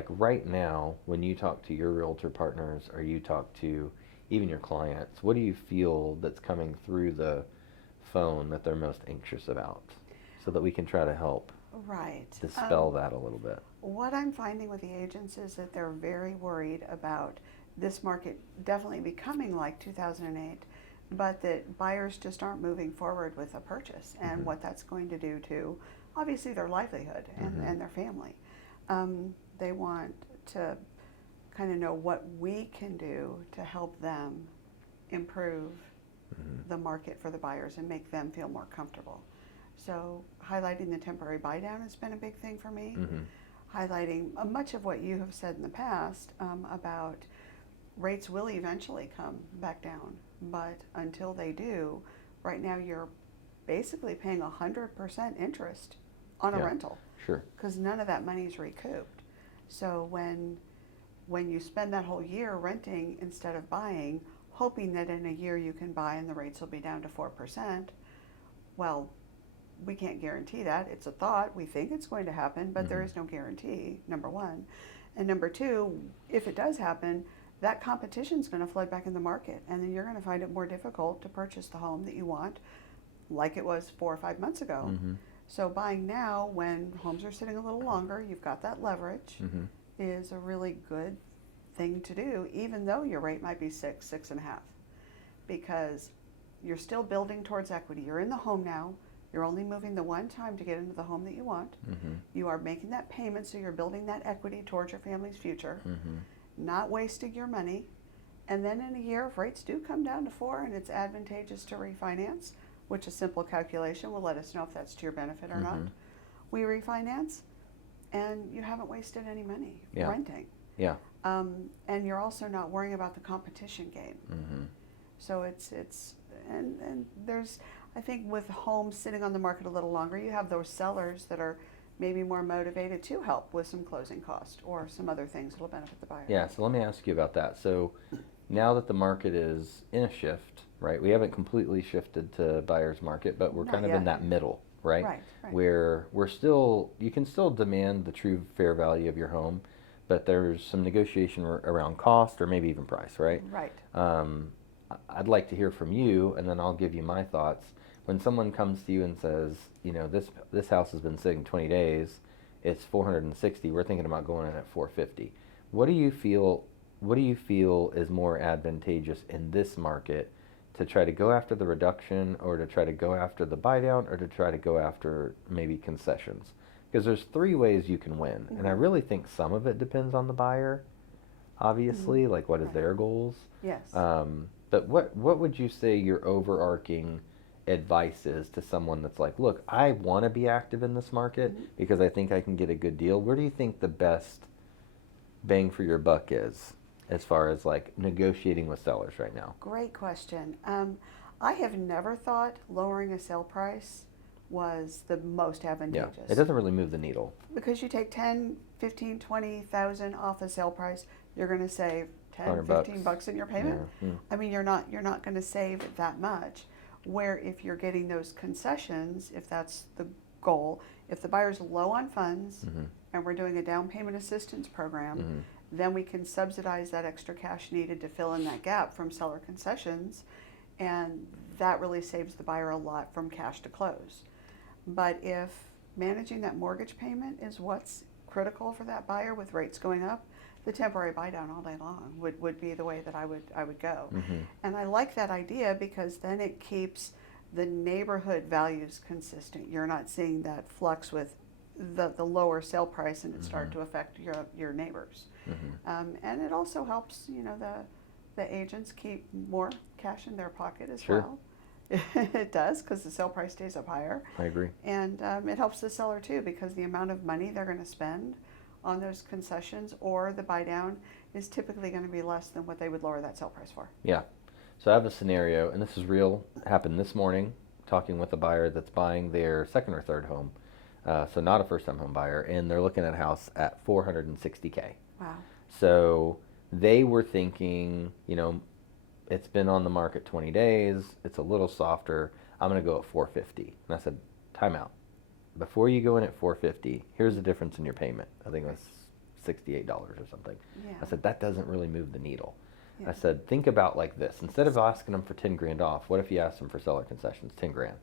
like right now, when you talk to your realtor partners or you talk to even your clients, what do you feel that's coming through the phone that they're most anxious about so that we can try to help Right. dispel that a little bit? What I'm finding with the agents is that they're very worried about this market definitely becoming like 2008, but that buyers just aren't moving forward with a purchase and what that's going to do to obviously their livelihood and their family. They want to kind of know what we can do to help them improve the market for the buyers and make them feel more comfortable. So highlighting the temporary buy down has been a big thing for me. Highlighting much of what you have said in the past about rates will eventually come back down, but until they do, right now you're basically paying 100% interest on a Yeah, rental sure. because none of that money is recouped. So when you spend that whole year renting instead of buying, hoping that in a year you can buy and the rates will be down to 4%, well, we can't guarantee that. It's a thought. We think it's going to happen, but there is no guarantee, number one. And number two, if it does happen, that competition is going to flood back in the market, and then you're going to find it more difficult to purchase the home that you want, like it was 4 or 5 months ago. So buying now, when homes are sitting a little longer, you've got that leverage, is a really good thing to do, even though your rate might be 6.5, because you're still building towards equity. You're in the home now. You're only moving the one time to get into the home that you want. You are making that payment, so you're building that equity towards your family's future, not wasting your money. And then in a year, if rates do come down to 4 and it's advantageous to refinance, which a simple calculation will let us know if that's to your benefit or not, we refinance, and you haven't wasted any money renting. Yeah. And you're also not worrying about the competition game. So and there's, I think with homes sitting on the market a little longer, you have those sellers that are maybe more motivated to help with some closing cost or some other things that will benefit the buyer. Yeah, so let me ask you about that. So now that the market is in a shift, right? We haven't completely shifted to buyer's market, but we're Not kind of yet. in that middle, right? Right. Where we're still, you can still demand the true fair value of your home, but there's some negotiation around cost or maybe even price, right? Right. I'd like to hear from you, and then I'll give you my thoughts. When someone comes to you and says, you know, this house has been sitting 20 days, it's 460, we're thinking about going in at 450. What do you feel is more advantageous in this market, to try to go after the reduction, or to try to go after the buy down, or to try to go after maybe concessions? Because there's 3 ways you can win, and I really think some of it depends on the buyer, obviously, like what is their goals. Yes. But what would you say your overarching advice is to someone that's like, look, I want to be active in this market because I think I can get a good deal? Where do you think the best bang for your buck is as far as like negotiating with sellers right now? Great question. I have never thought lowering a sale price was the most advantageous. Yeah, it doesn't really move the needle. Because you take 10, 15, 20,000 off the sale price, you're going to save 10, 100 15 bucks in your payment. Yeah. I mean, you're not going to save that much. Where if you're getting those concessions, if that's the goal, if the buyer's low on funds and we're doing a down payment assistance program, then we can subsidize that extra cash needed to fill in that gap from seller concessions, and that really saves the buyer a lot from cash to close. But if managing that mortgage payment is what's critical for that buyer with rates going up, the temporary buy down all day long would be the way that I would go. And I like that idea because then it keeps the neighborhood values consistent. You're not seeing that flux with the lower sale price and it start to affect your neighbors. And it also helps, you know, the agents keep more cash in their pocket as well. It does, because the sale price stays up higher. I agree. And it helps the seller too, because the amount of money they're going to spend on those concessions or the buy down is typically going to be less than what they would lower that sale price for. Yeah. So I have a scenario, and this is real, happened this morning, talking with a buyer that's buying their second or third home. So not a first-time home buyer, and they're looking at a house at $460K. Wow. So they were thinking, you know, it's been on the market 20 days, it's a little softer, I'm going to go at 450. And I said, time out. Before you go in at 450, here's the difference in your payment. I think it was $68 or something. Yeah. I said, that doesn't really move the needle. Yeah. I said, think about like this. Instead of asking them for 10 grand off, what if you asked them for seller concessions, 10 grand?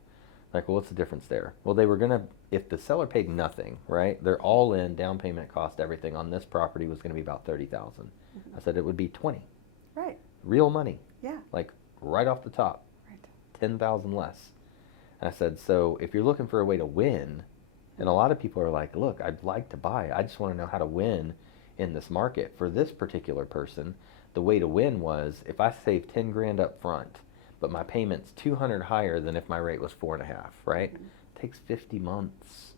Like, well, what's the difference there? Well, they were going to, if the seller paid nothing, right, they're all in, down payment, cost, everything on this property was going to be about 30,000. Mm-hmm. I said, it would be 20. Right. Real money. Yeah. Like, right off the top. Right. 10,000 less. And I said, so if you're looking for a way to win, and a lot of people are like, look, I'd like to buy. I just want to know how to win in this market. For this particular person, the way to win was if I save 10 grand up front, but my payment's 200 higher than if my rate was 4.5, right? Mm-hmm. It takes 50 months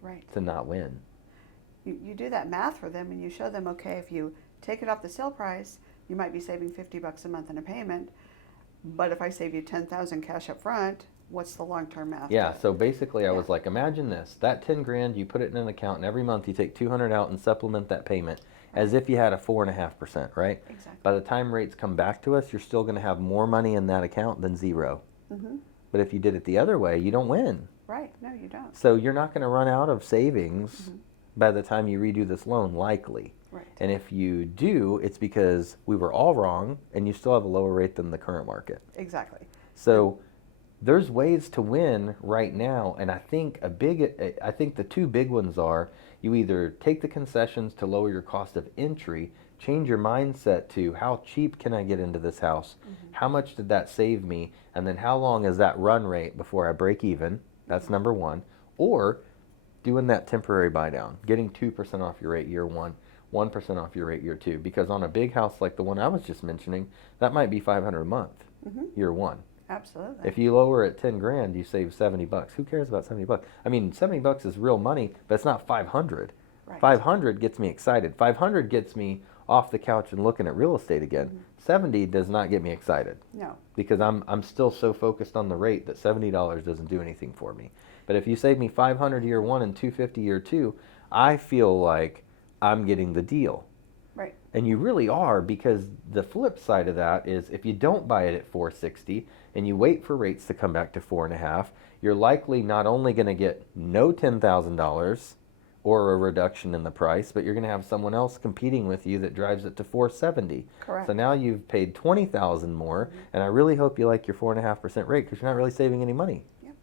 Right. to not win. You do that math for them and you show them, okay, if you take it off the sale price, you might be saving $50 a month in a payment. But if I save you 10,000 cash up front, what's the long-term math? Yeah, so basically I Yeah. was like, imagine this, that 10 grand, you put it in an account and every month you take 200 out and supplement that payment as if you had a 4.5%, right? Exactly. By the time rates come back to us, you're still going to have more money in that account than zero. Mm-hmm. But if you did it the other way, you don't win. Right. No, you don't. So you're not going to run out of savings Mm-hmm. by the time you redo this loan, likely. Right. And if you do, it's because we were all wrong and you still have a lower rate than the current market. Exactly. So there's ways to win right now, and I think the two big ones are you either take the concessions to lower your cost of entry, change your mindset to how cheap can I get into this house, how much did that save me, and then how long is that run rate before I break even? That's number one. Or doing that temporary buy down, getting 2% off your rate year one, 1% off your rate year two, because on a big house like the one I was just mentioning, that might be $500 a month year one. Absolutely. If you lower it 10 grand, you save $70. Who cares about $70? I mean, $70 is real money, but it's not 500. Right. 500 gets me excited. 500 gets me off the couch and looking at real estate again. 70 does not get me excited No. because I'm still so focused on the rate that $70 doesn't do anything for me. But if you save me 500 year one and 250 year two, I feel like I'm getting the deal. Right. And you really are, because the flip side of that is if you don't buy it at 460 and you wait for rates to come back to 4.5, you're likely not only going to get no $10,000 or a reduction in the price, but you're going to have someone else competing with you that drives it to 470. Correct. So now you've paid $20,000 more, and I really hope you like your 4.5% rate because you're not really saving any money. Yep.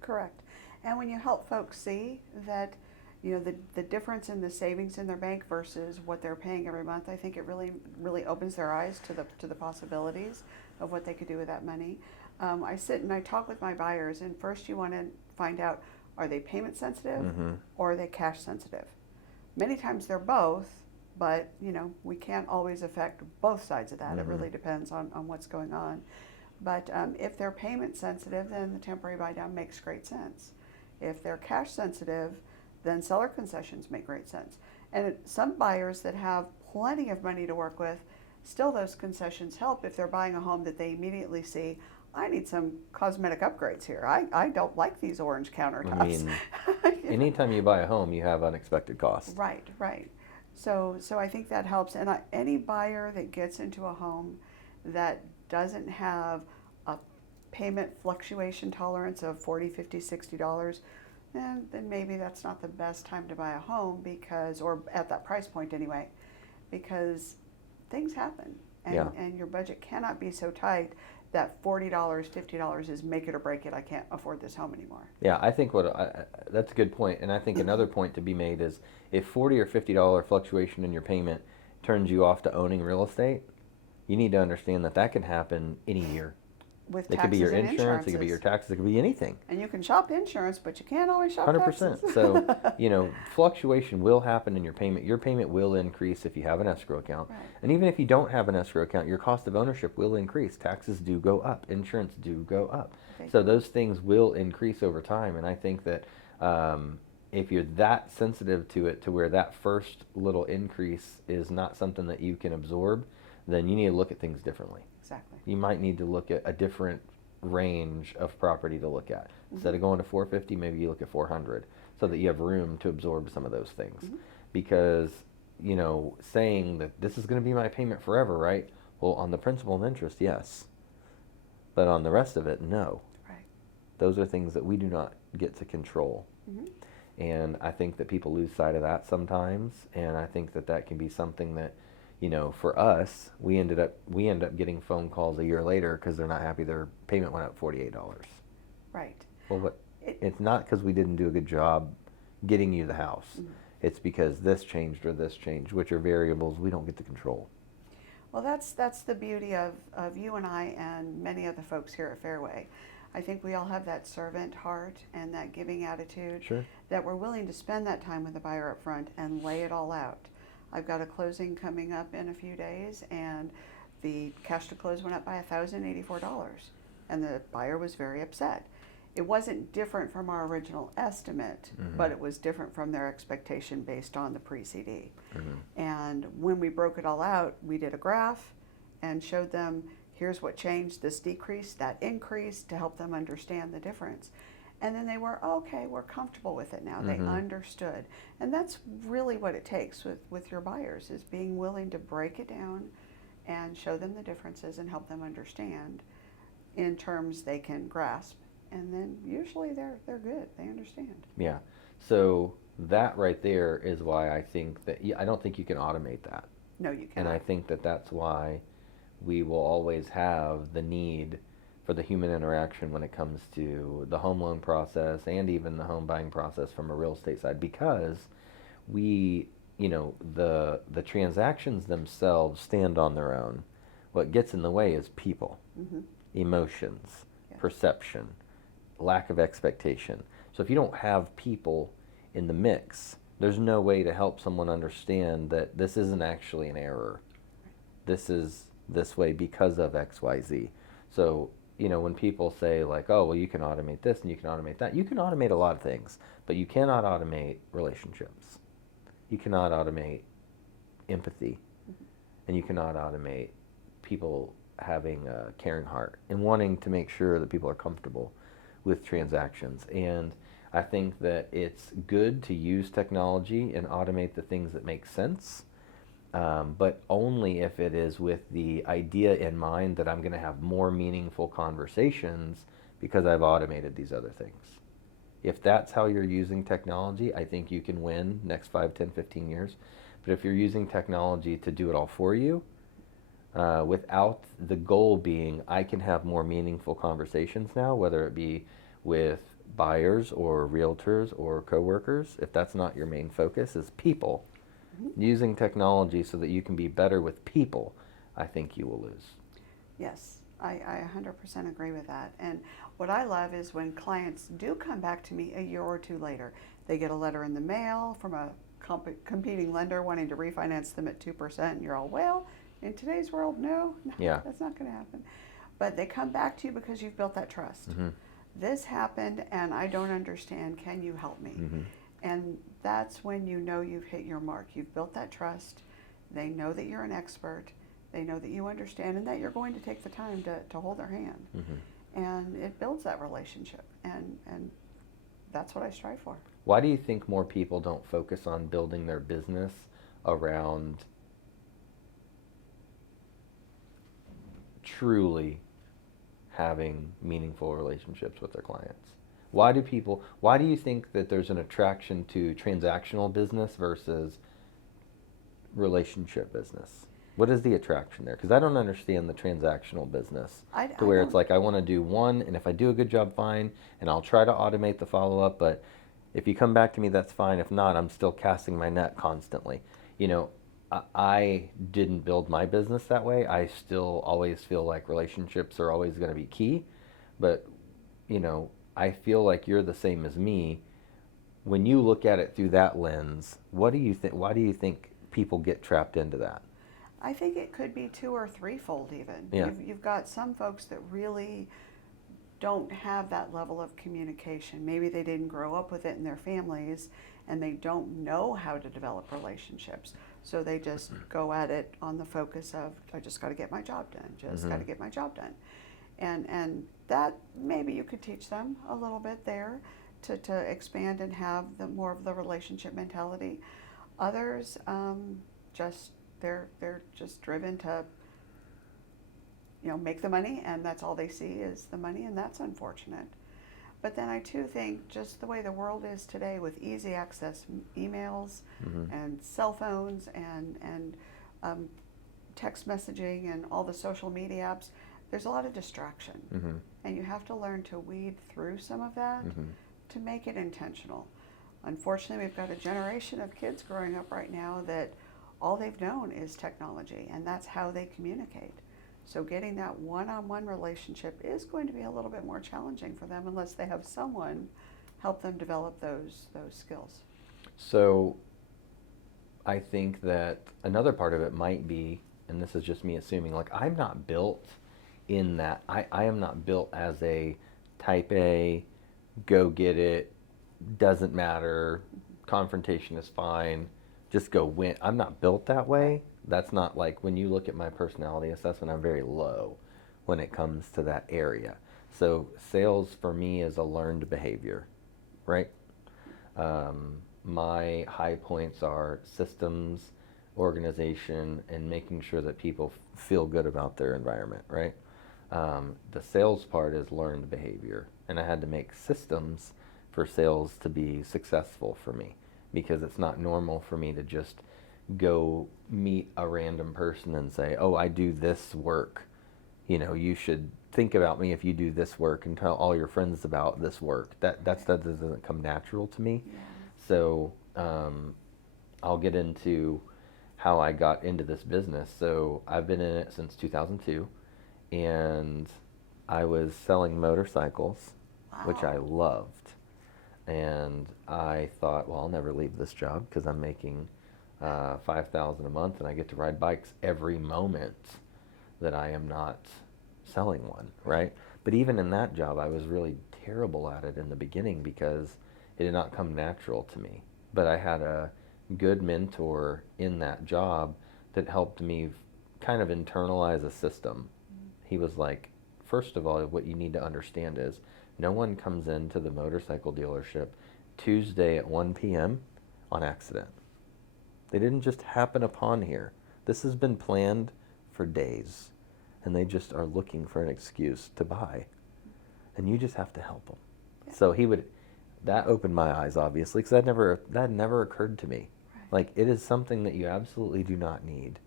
Correct. And when you help folks see that, you know, the difference in the savings in their bank versus what they're paying every month, I think it really opens their eyes to the possibilities of what they could do with that money. I sit and I talk with my buyers, and first you want to find out, are they payment sensitive or are they cash sensitive? Many times they're both, but you know, we can't always affect both sides of that. It really depends on what's going on. But if they're payment sensitive, then the temporary buy down makes great sense. If they're cash sensitive, then seller concessions make great sense. And some buyers that have plenty of money to work with, still those concessions help if they're buying a home that they immediately see, I need some cosmetic upgrades here. I don't like these orange countertops. I mean, anytime you buy a home, you have unexpected costs. Right, right. So I think that helps. And any buyer that gets into a home that doesn't have a payment fluctuation tolerance of $40, $50, $60, then maybe that's not the best time to buy a home, because, or at that price point anyway, because things happen. And your budget cannot be so tight that $40, $50 is make it or break it. I can't afford this home anymore. Yeah, I think that's a good point. And I think another point to be made is if $40 or $50 fluctuation in your payment turns you off to owning real estate, you need to understand that can happen any year. With It taxes could be your and insurance, it could be your taxes, it could be anything. And you can shop insurance, but you can't always shop 100%. taxes. So, you know, fluctuation will happen in your payment. Your payment will increase if you have an escrow account. Right. And even if you don't have an escrow account, your cost of ownership will increase. Taxes do go up. Insurance do go up. So those things will increase over time. And I think that if you're that sensitive to it, to where that first little increase is not something that you can absorb, then you need to look at things differently. Exactly. You might need to look at a different range of property to look at. Instead of going to 450, maybe you look at 400, so that you have room to absorb some of those things. Because, you know, saying that this is going to be my payment forever, right? Well, on the principal and interest, yes. But on the rest of it, no. Right. Those are things that we do not get to control. And I think that people lose sight of that sometimes, and I think that that can be something that, for us, we end up getting phone calls a year later because they're not happy their payment went up $48. Right. Well, It, it's not because we didn't do a good job getting you the house. Mhm. It's because this changed or this changed, which are variables we don't get to control. Well, that's the beauty of you and I and many of the folks here at Fairway. I think we all have that servant heart and that giving attitude, Sure. that we're willing to spend that time with the buyer up front and lay it all out. I've got a closing coming up in a few days, and the cash to close went up by $1,084, and the buyer was very upset. It wasn't different from our original estimate, Mhm. but it was different from their expectation based on the pre-CD. Mhm. And when we broke it all out, we did a graph and showed them, here's what changed, this decreased, that increased, to help them understand the difference. And then they were, okay, we're comfortable with it now. They Mhm. understood. And that's really what it takes with your buyers, is being willing to break it down and show them the differences and help them understand in terms they can grasp. And then usually they're good. They understand. Yeah. So that right there is why I think that I don't think you can automate that. No, you And I cannot. think that that's why we will always have the need for the human interaction when it comes to the home loan process and even the home buying process from a real estate side, because we, the transactions themselves stand on their own. What gets in the way is people, Hmm. emotions, Yeah. perception, lack of expectation. So if you don't have people in the mix, there's no way to help someone understand that this isn't actually an error. This is this way because of XYZ. So, when people say like, oh, well, you can automate this and you can automate that, you can automate a lot of things, but you cannot automate relationships. You cannot automate empathy, and you cannot automate people having a caring heart and wanting to make sure that people are comfortable with transactions. And I think that it's good to use technology and automate the things that make sense, but only if it is with the idea in mind that I'm going to have more meaningful conversations because I've automated these other things. If that's how you're using technology, I think you can win next 5, 10, 15 years. But if you're using technology to do it all for you, without the goal being I can have more meaningful conversations now, whether it be with buyers or realtors or coworkers, if that's not your main focus, is people, using technology so that you can be better with people, I think you will lose. Yes, I 100% agree with that. And what I love is when clients do come back to me a year or two later, they get a letter in the mail from a competing lender wanting to refinance them at 2%, and you're all, well, in today's world, no, Yeah. that's not going to happen. But they come back to you because you've built that trust. Mm-hmm. This happened and I don't understand, can you help me? Mm-hmm. And that's when you know you've hit your mark. You've built that trust. They know that you're an expert. They know that you understand and that you're going to take the time to hold their hand. Mm-hmm. And it builds that relationship. And that's what I strive for. Why do you think more people don't focus on building their business around truly having meaningful relationships with their clients? Why do you think that there's an attraction to transactional business versus relationship business? What is the attraction there? Because I don't understand the transactional business to where it's like I want to do one, and if I do a good job, fine, and I'll try to automate the follow-up, but if you come back to me, that's fine. If not, I'm still casting my net constantly. I didn't build my business that way. I still always feel like relationships are always going to be key, but I feel like you're the same as me. When you look at it through that lens, what do you think? Why do you think people get trapped into that? I think it could be 2 or 3-fold even. Yeah. You've got some folks that really don't have that level of communication. Maybe they didn't grow up with it in their families and they don't know how to develop relationships. So they just go at it on the focus of, I just got to get my job done, got to get my job done. And that maybe you could teach them a little bit there to expand and have more of the relationship mentality. Others, they're just driven to make the money, and that's all they see is the money, and that's unfortunate. But then I too think just the way the world is today with easy access emails and cell phones and text messaging and all the social media apps, there's a lot of distraction. And you have to learn to weed through some of that to make it intentional. Unfortunately, we've got a generation of kids growing up right now that all they've known is technology, and that's how they communicate. So getting that one-on-one relationship is going to be a little bit more challenging for them unless they have someone help them develop those skills. So I think that another part of it might be, and this is just me assuming, like I'm not built in that, I am not built as a type A, go get it, doesn't matter, confrontation is fine, just go win. I'm not built that way. That's not like, when you look at my personality assessment, I'm very low when it comes to that area. So sales for me is a learned behavior, right? My high points are systems, organization, and making sure that people feel good about their environment, right? The sales part is learned behavior, and I had to make systems for sales to be successful for me, because it's not normal for me to just go meet a random person and say, oh, I do this work. You know, you should think about me if you do this work, and tell all your friends about this work. That doesn't come natural to me. Yeah. So I'll get into how I got into this business. So I've been in it since 2002, and I was selling motorcycles, which I loved. And I thought, well, I'll never leave this job because I'm making $5,000 a month, and I get to ride bikes every moment that I am not selling one, right? But even in that job, I was really terrible at it in the beginning because it did not come natural to me. But I had a good mentor in that job that helped me kind of internalize a system. He was like, first of all, what you need to understand is no one comes into the motorcycle dealership Tuesday at 1 p.m. on accident. They didn't just happen upon here. This has been planned for days, and they just are looking for an excuse to buy. And you just have to help them. Yeah. So that opened my eyes, obviously, because that never occurred to me. Right. Like, it is something that you absolutely do not need.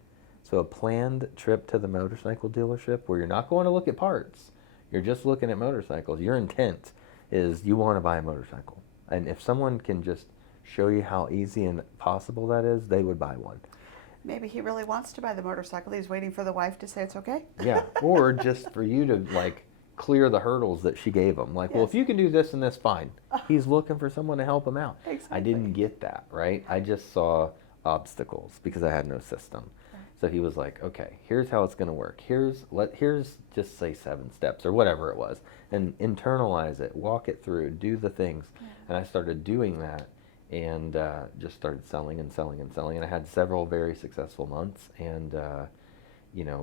So a planned trip to the motorcycle dealership where you're not going to look at parts, you're just looking at motorcycles. Your intent is you want to buy a motorcycle. And if someone can just show you how easy and possible that is, they would buy one. Maybe he really wants to buy the motorcycle. He's waiting for the wife to say it's okay. Yeah, or just for you to like clear the hurdles that she gave him. Like, yes. Well, if you can do this and this, fine. He's looking for someone to help him out. Exactly. I didn't get that, right? I just saw obstacles because I had no system. Right. So he was like, okay, here's how it's going to work. Here's just say 7 steps or whatever it was, and internalize it, walk it through, do the things. Yeah. And I started doing that. And just started selling and selling and selling, and I had several very successful months, and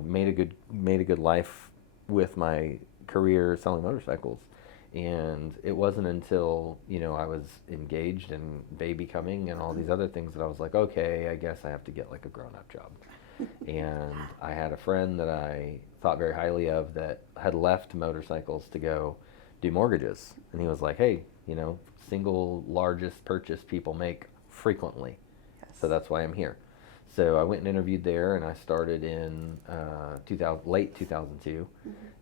made a good life with my career selling motorcycles. And it wasn't until I was engaged and baby coming and all these other things that I was like, okay, I guess I have to get like a grown-up job. And I had a friend that I thought very highly of that had left motorcycles to go do mortgages, and he was like, hey, single largest purchase people make frequently. Yes. So that's why I'm here. So I went and interviewed there, and I started in late 2002,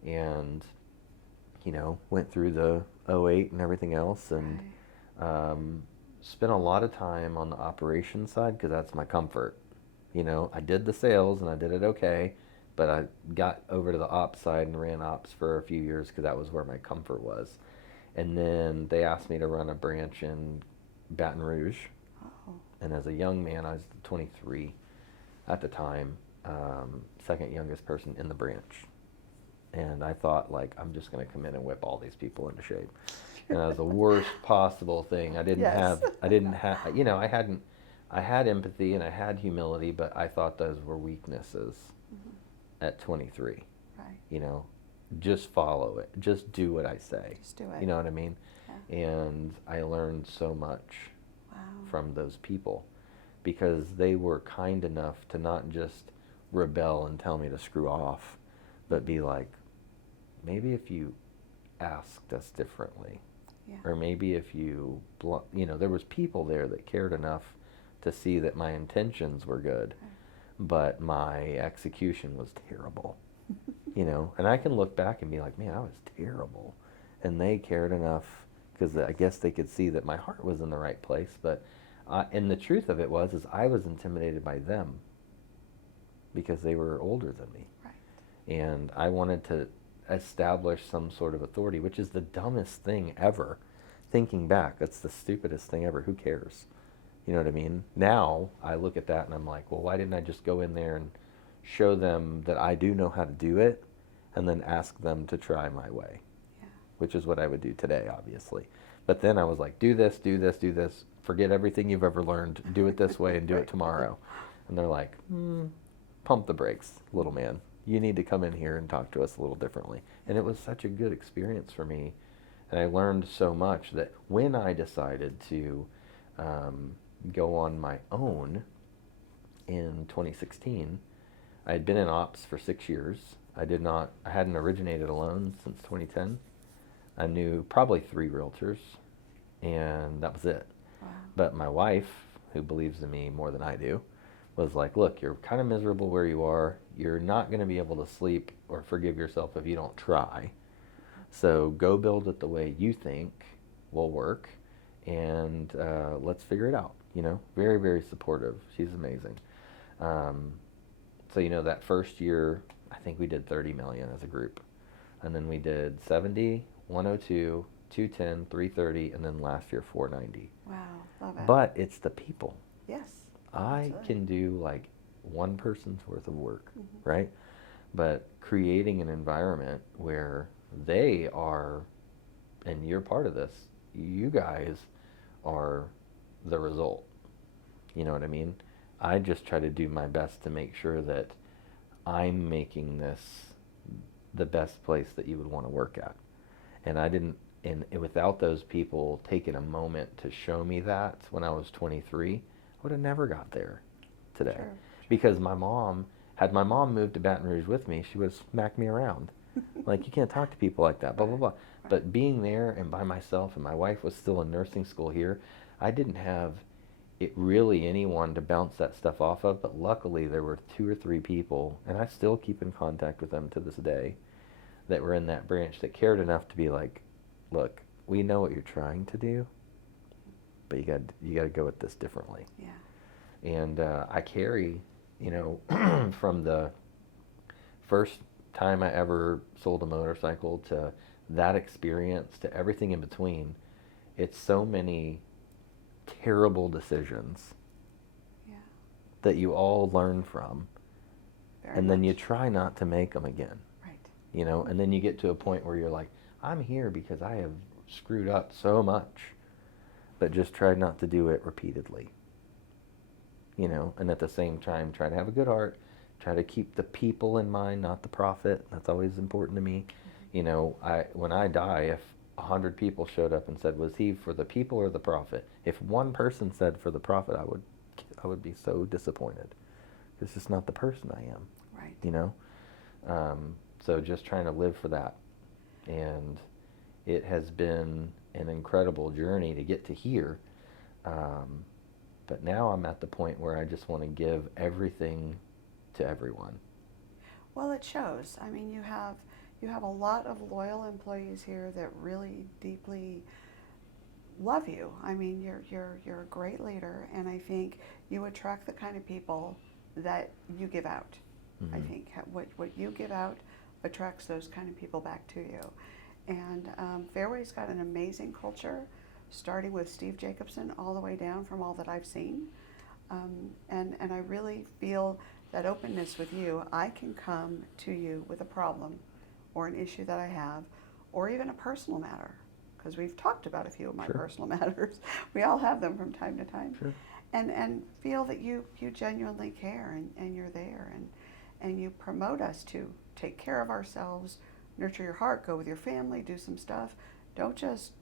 and went through the 08 and everything else, and spent a lot of time on the operations side because that's my comfort. I did the sales and I did it okay, but I got over to the ops side and ran ops for a few years because that was where my comfort was. And then they asked me to run a branch in Baton Rouge. Oh. And as a young man, I was 23 at the time, second youngest person in the branch. And I thought, like, I'm just going to come in and whip all these people into shape. And that was the worst possible thing. I had empathy and I had humility, but I thought those were weaknesses at 23. Right. Just follow it. Just do what I say. Just do it. You know what I mean? Yeah. And I learned so much from those people because they were kind enough to not just rebel and tell me to screw off, but be like, maybe if you asked us differently, Yeah. Or maybe if you, there was people there that cared enough to see that my intentions were good, Okay. but my execution was terrible. And I can look back and be like, man, I was terrible. And they cared enough because I guess they could see that my heart was in the right place. But, and the truth of it is I was intimidated by them because they were older than me. Right. And I wanted to establish some sort of authority, which is the dumbest thing ever. Thinking back, that's the stupidest thing ever. Who cares? You know what I mean? Now I look at that and I'm like, well, why didn't I just go in there and show them that I do know how to do it and then ask them to try my way? Yeah. Which is what I would do today, obviously. But then I was like, do this, do this, do this. Forget everything you've ever learned. Do it this way and do it tomorrow. And they're like, pump the brakes, little man. You need to come in here and talk to us a little differently. And it was such a good experience for me. And I learned so much that when I decided to go on my own in 2016, I had been in ops for 6 years. I hadn't originated a loan since 2010. I knew probably 3 realtors, and that was it. Wow. But my wife, who believes in me more than I do, was like, look, you're kind of miserable where you are. You're not going to be able to sleep or forgive yourself if you don't try. So go build it the way you think will work, and let's figure it out. Very, very supportive. She's amazing. So, that first year, I think we did 30 million as a group. And then we did 70, 102, 210, 330, and then last year 490. Wow, love it. But it's the people. Yes. I absolutely. can do like one person's worth of work, Mm-hmm. right? But creating an environment where they are, and you're part of this, you guys are the result. You know what I mean? I just try to do my best to make sure that I'm making this the best place that you would want to work at. And without those people taking a moment to show me that when I was 23, I would have never got there today. Sure. Because had my mom moved to Baton Rouge with me, she would have smacked me around. Like, you can't talk to people like that, blah, blah, blah. But being there and by myself, and my wife was still in nursing school here, I didn't have anyone to bounce that stuff off of, but luckily there were 2 or 3 people, and I still keep in contact with them to this day, that were in that branch that cared enough to be like, look, we know what you're trying to do, but you got to go at this differently. Yeah. And I carry, from the first time I ever sold a motorcycle to that experience to everything in between, it's so many terrible decisions Yeah. that you all learn from, Very and then much. you try not to make them again. Right. And then you get to a point where you're like, I'm here because I have screwed up so much, but just try not to do it repeatedly. And at the same time, try to have a good heart, try to keep the people in mind, not the profit. That's always important to me. When I die, if 100 people showed up and said, was he for the people or the profit? If one person said for the profit, I would be so disappointed. It's just not the person I am. Right. So just trying to live for that. And it has been an incredible journey to get to here. But now I'm at the point where I just want to give everything to everyone. Well, it shows. I mean, you have a lot of loyal employees here that really deeply love you. I mean, you're a great leader, and I think you attract the kind of people that you give out. Mm-hmm. I think what you give out attracts those kind of people back to you. And Fairway's got an amazing culture, starting with Steve Jacobson all the way down from all that I've seen. And I really feel that openness with you. I can come to you with a problem or an issue that I have, or even a personal matter, because we've talked about a few of my Sure. personal matters. We all have them from time to time. Sure. And feel that you genuinely care, and you're there, and you promote us to take care of ourselves, nurture your heart, go with your family, do some stuff. Don't just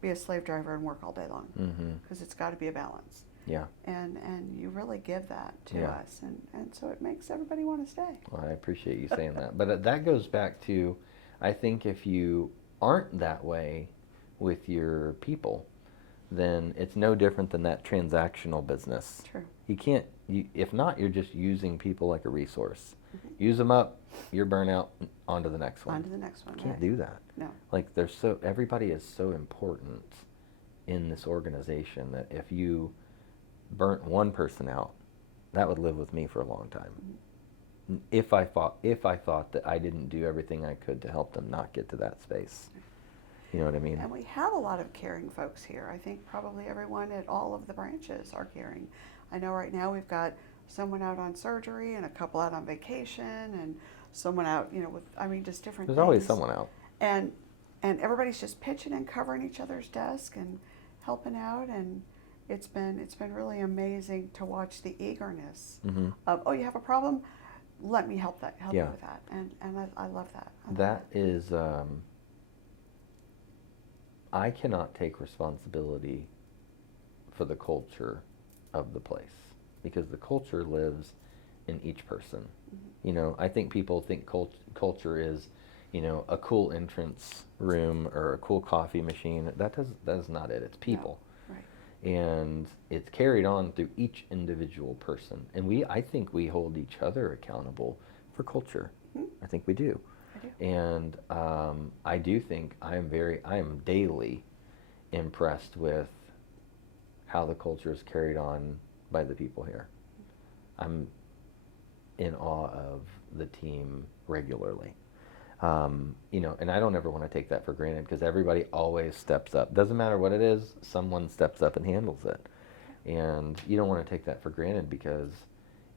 be a slave driver and work all day long, because it's got to be a balance. Yeah. And you really give that to Yeah. us, and so it makes everybody want to stay. Well, I appreciate you saying that. But that goes back to, I think if you aren't that way, with your people, then it's no different than that transactional business. True. You can't, if not, you're just using people like a resource. Mm-hmm. Use them up, you're burnout, on to the next one. On to the next one. You can't right. do that. No. Like, everybody is so important in this organization that if you burnt one person out, that would live with me for a long time. Mm-hmm. If I thought that I didn't do everything I could to help them not get to that space. You know what I mean? And we have a lot of caring folks here. I think probably everyone at all of the branches are caring. I know right now we've got someone out on surgery and a couple out on vacation and someone out, with, just different There's things. always someone out. And everybody's just pitching and covering each other's desk and helping out, and it's been really amazing to watch the eagerness Mm-hmm. of, oh, you have a problem? Let me help you Yeah. with that. And I love that. That is, I cannot take responsibility for the culture of the place because the culture lives in each person. Mm-hmm. I think people think culture is, a cool entrance room or a cool coffee machine. That is not it. It's people. No. Right. And it's carried on through each individual person. And I think we hold each other accountable for culture. Mm-hmm. I think we do. I do. And I do think I am daily impressed with how the culture is carried on by the people here. I'm in awe of the team regularly. And I don't ever want to take that for granted because everybody always steps up. Doesn't matter what it is, someone steps up and handles it. And you don't want to take that for granted because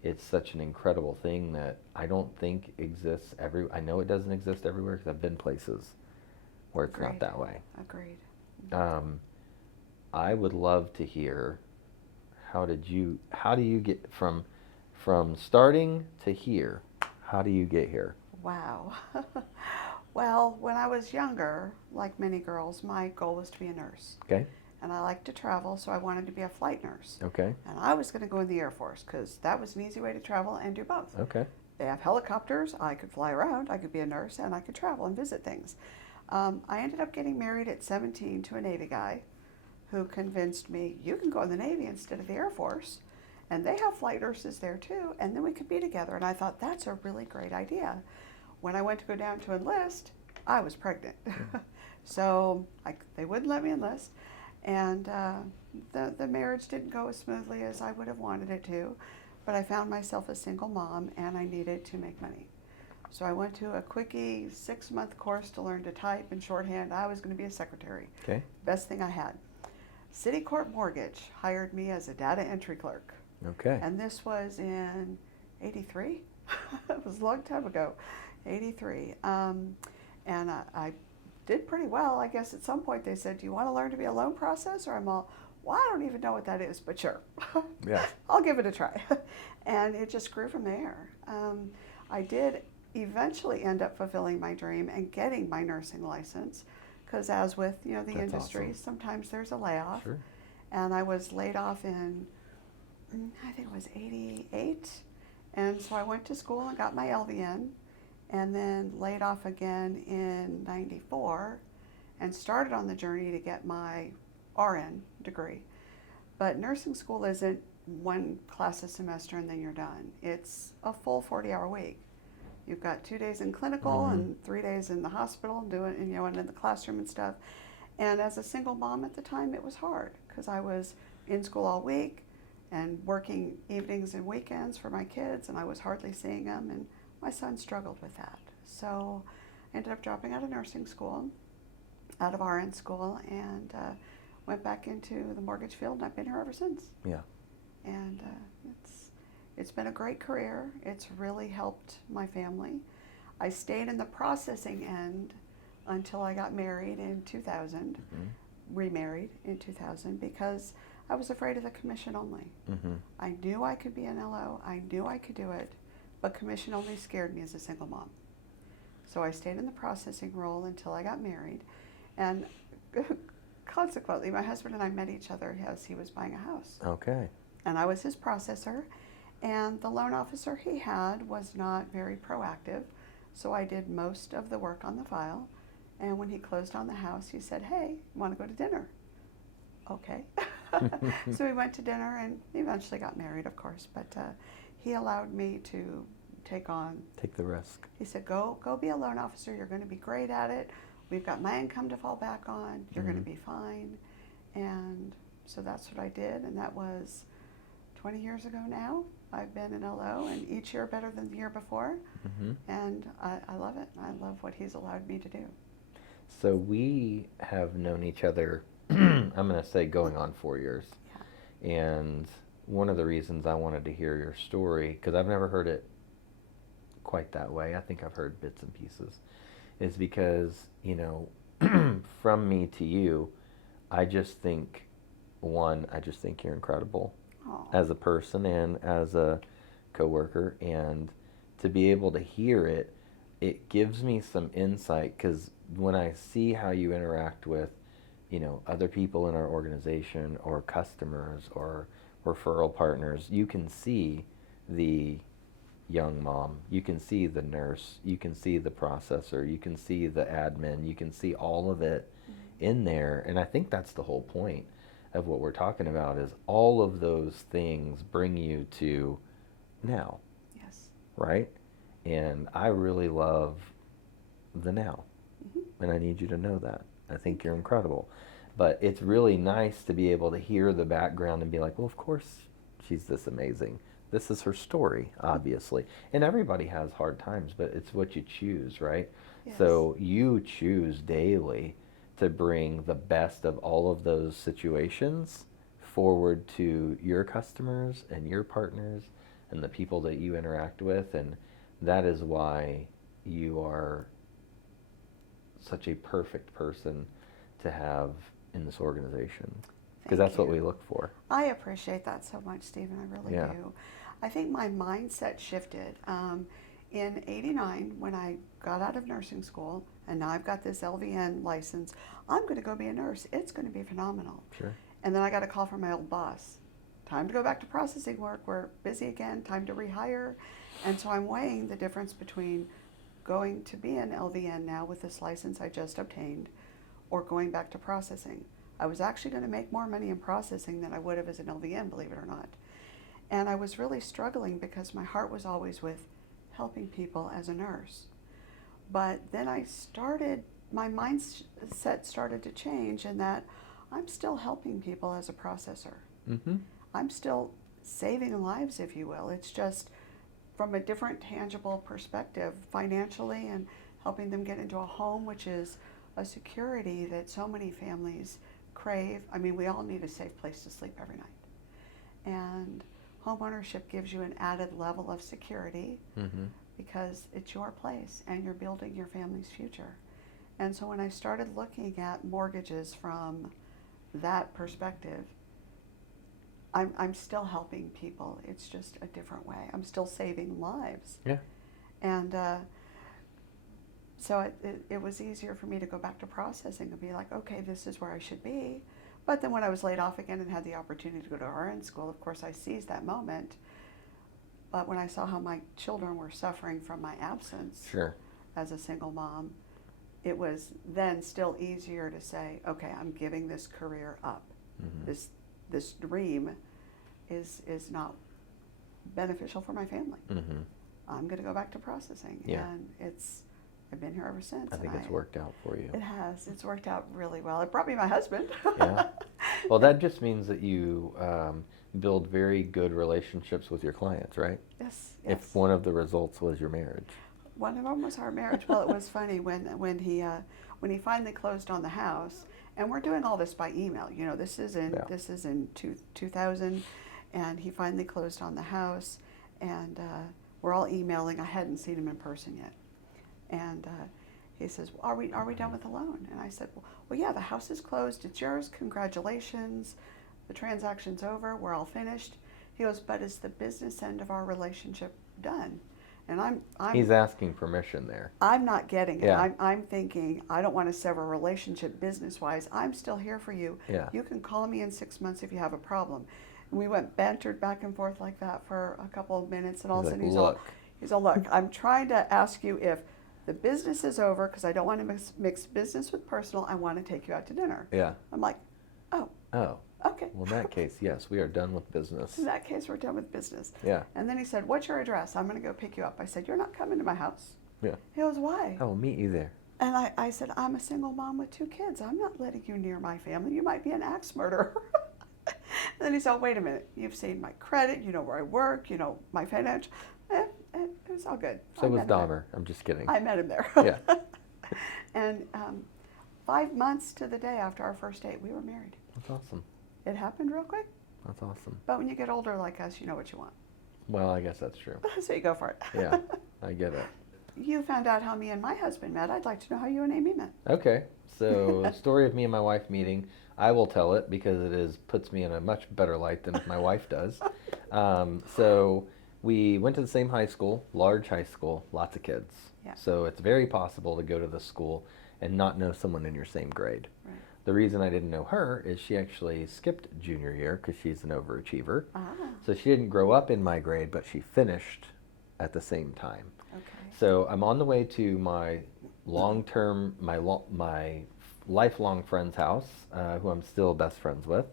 it's such an incredible thing that I don't think exists I know it doesn't exist everywhere because I've been places where it's not that way. Agreed. I would love to hear how do you get from starting to here? How do you get here? Wow. Well, when I was younger, like many girls, my goal was to be a nurse. Okay. And I liked to travel, so I wanted to be a flight nurse. Okay. And I was going to go in the Air Force because that was an easy way to travel and do both. Okay. They have helicopters. I could fly around. I could be a nurse, and I could travel and visit things. I ended up getting married at 17 to a Navy guy who convinced me, you can go in the Navy instead of the Air Force. And they have flight nurses there too, and then we could be together. And I thought, that's a really great idea. When I went to go down to enlist, I was pregnant. So they wouldn't let me enlist. And the marriage didn't go as smoothly as I would have wanted it to. But I found myself a single mom, and I needed to make money. So I went to a quickie 6-month course to learn to type and shorthand. I was going to be a secretary. Okay. Best thing I had. Citicorp Mortgage hired me as a data entry clerk. Okay. And this was in 83. It was a long time ago, 83. And I did pretty well. I guess at some point they said, do you want to learn to be a loan processor? I'm all, well, I don't even know what that is, but sure. Yeah. I'll give it a try. And it just grew from there. I did eventually end up fulfilling my dream and getting my nursing license because as with, the That's industry, awesome. sometimes there's a layoff. Sure. And I was laid off in, I think it was 88. And so I went to school and got my LVN and then laid off again in 94 and started on the journey to get my RN degree. But nursing school isn't one class a semester and then you're done. It's a full 40-hour week. You've got 2 days in clinical and 3 days in the hospital doing, and in the classroom and stuff. And as a single mom at the time, it was hard because I was in school all week and working evenings and weekends for my kids, and I was hardly seeing them, and my son struggled with that. So I ended up dropping out of nursing school, out of RN school, and went back into the mortgage field, and I've been here ever since. Yeah. And it's been a great career. It's really helped my family. I stayed in the processing end until I got married in 2000, remarried in 2000, because I was afraid of the commission only. I knew I could be an LO, I knew I could do it, but commission only scared me as a single mom. So I stayed in the processing role until I got married, and consequently, my husband and I met each other as he was buying a house. Okay. And I was his processor, and the loan officer he had was not very proactive, so I did most of the work on the file, And when he closed on the house, he said, "Hey, want to go to dinner?" Okay. So we went to dinner and eventually got married, of course. But he allowed me to take the risk. He said, go be a loan officer. You're going to be great at it. We've got my income to fall back on. You're going to be fine. And so that's what I did. And that was 20 years ago now. I've been in LO, and each year better than the year before. And I love it. I love what he's allowed me to do. So we have known each other, I'm going to say going on 4 years. Yeah. And one of the reasons I wanted to hear your story, because I've never heard it quite that way, I think I've heard bits and pieces, is because, you know, from me to you, I just think you're incredible. Aww. As a person and as a coworker, and to be able to hear it, it gives me some insight, because when I see how you interact with, you know, other people in our organization or customers or referral partners, you can see the young mom, you can see the nurse, you can see the processor, you can see the admin, you can see all of it in there. And I think that's the whole point of what we're talking about, is all of those things bring you to now. Yes. Right? And I really love the now. And I need you to know that. I think you're incredible. But it's really nice to be able to hear the background and be like, well, of course she's this amazing. This is her story, obviously. And everybody has hard times, but it's what you choose, right? Yes. So you choose daily to bring the best of all of those situations forward to your customers and your partners and the people that you interact with. And that is why you are such a perfect person to have in this organization, because that's what we look for. I appreciate that so much, Stephen. I really do. I think my mindset shifted in '89 when I got out of nursing school, and now I've got this LVN license. I'm going to go be a nurse. It's going to be phenomenal. Sure. And then I got a call from my old boss. Time to go back to processing work. We're busy again. Time to rehire. And so I'm weighing the difference between going to be an LVN now with this license I just obtained, or going back to processing. I was actually going to make more money in processing than I would have as an LVN, believe it or not. And I was really struggling because my heart was always with helping people as a nurse. But then my mindset started to change in that I'm still helping people as a processor. I'm still saving lives, if you will. It's just from a different tangible perspective, financially, and helping them get into a home, which is a security that so many families crave. I mean, we all need a safe place to sleep every night. And home ownership gives you an added level of security because it's your place and you're building your family's future. And so when I started looking at mortgages from that perspective, I'm still helping people. It's just a different way. I'm still saving lives. Yeah. And so it was easier for me to go back to processing and be like, okay, this is where I should be. But then when I was laid off again and had the opportunity to go to RN school, of course I seized that moment. But when I saw how my children were suffering from my absence as a single mom, it was then still easier to say, okay, I'm giving this career up. This dream is not beneficial for my family. I'm going to go back to processing. And I've been here ever since. I think it's worked out for you. It has. It's worked out really well. It brought me my husband. Well, that just means that you build very good relationships with your clients, right? Yes. If one of the results was your marriage. One of them was our marriage. Well, it was funny when he finally closed on the house, and we're doing all this by email. You know, this is in 2000, and he finally closed on the house, and we're all emailing. I hadn't seen him in person yet, and he says, "Are we done with the loan?" And I said, "Well, yeah, the house is closed. It's yours. Congratulations. The transaction's over. We're all finished." He goes, "But is the business end of our relationship done?" And he's asking permission there. I'm not getting it. I'm thinking, I don't want to sever a relationship business-wise. I'm still here for you. You can call me in 6 months if you have a problem. And we bantered back and forth like that for a couple of minutes, and all of a sudden he's all, look, I'm trying to ask you if the business is over because I don't want to mix business with personal. I want to take you out to dinner. Yeah. I'm like, oh, Oh. okay. Well, in that case, yes, we are done with business. In that case, we're done with business. Yeah. And then he said, what's your address? I'm going to go pick you up. I said, you're not coming to my house. Yeah. He goes, why? I will meet you there. And I said, I'm a single mom with 2 kids. I'm not letting you near my family. You might be an axe murderer. And then he said, oh, wait a minute. You've seen my credit. You know where I work. You know my financial. It was all good. So was Dahmer. I'm just kidding. I met him there. Yeah. And 5 months to the day after our first date, we were married. That's awesome. It happened real quick. That's awesome. But when you get older like us, you know what you want. Well, I guess that's true. So you go for it. Yeah, I get it. You found out how me and my husband met. I'd like to know how you and Amy met. Okay, so the story of me and my wife meeting, I will tell it because puts me in a much better light than my wife does. So we went to the same high school, large high school, lots of kids. Yeah. So it's very possible to go to the school and not know someone in your same grade. Right. The reason I didn't know her is she actually skipped junior year because she's an overachiever. Ah, So she didn't grow up in my grade, but she finished at the same time. okay. So I'm on the way to my long-term, my lifelong friend's house, who I'm still best friends with.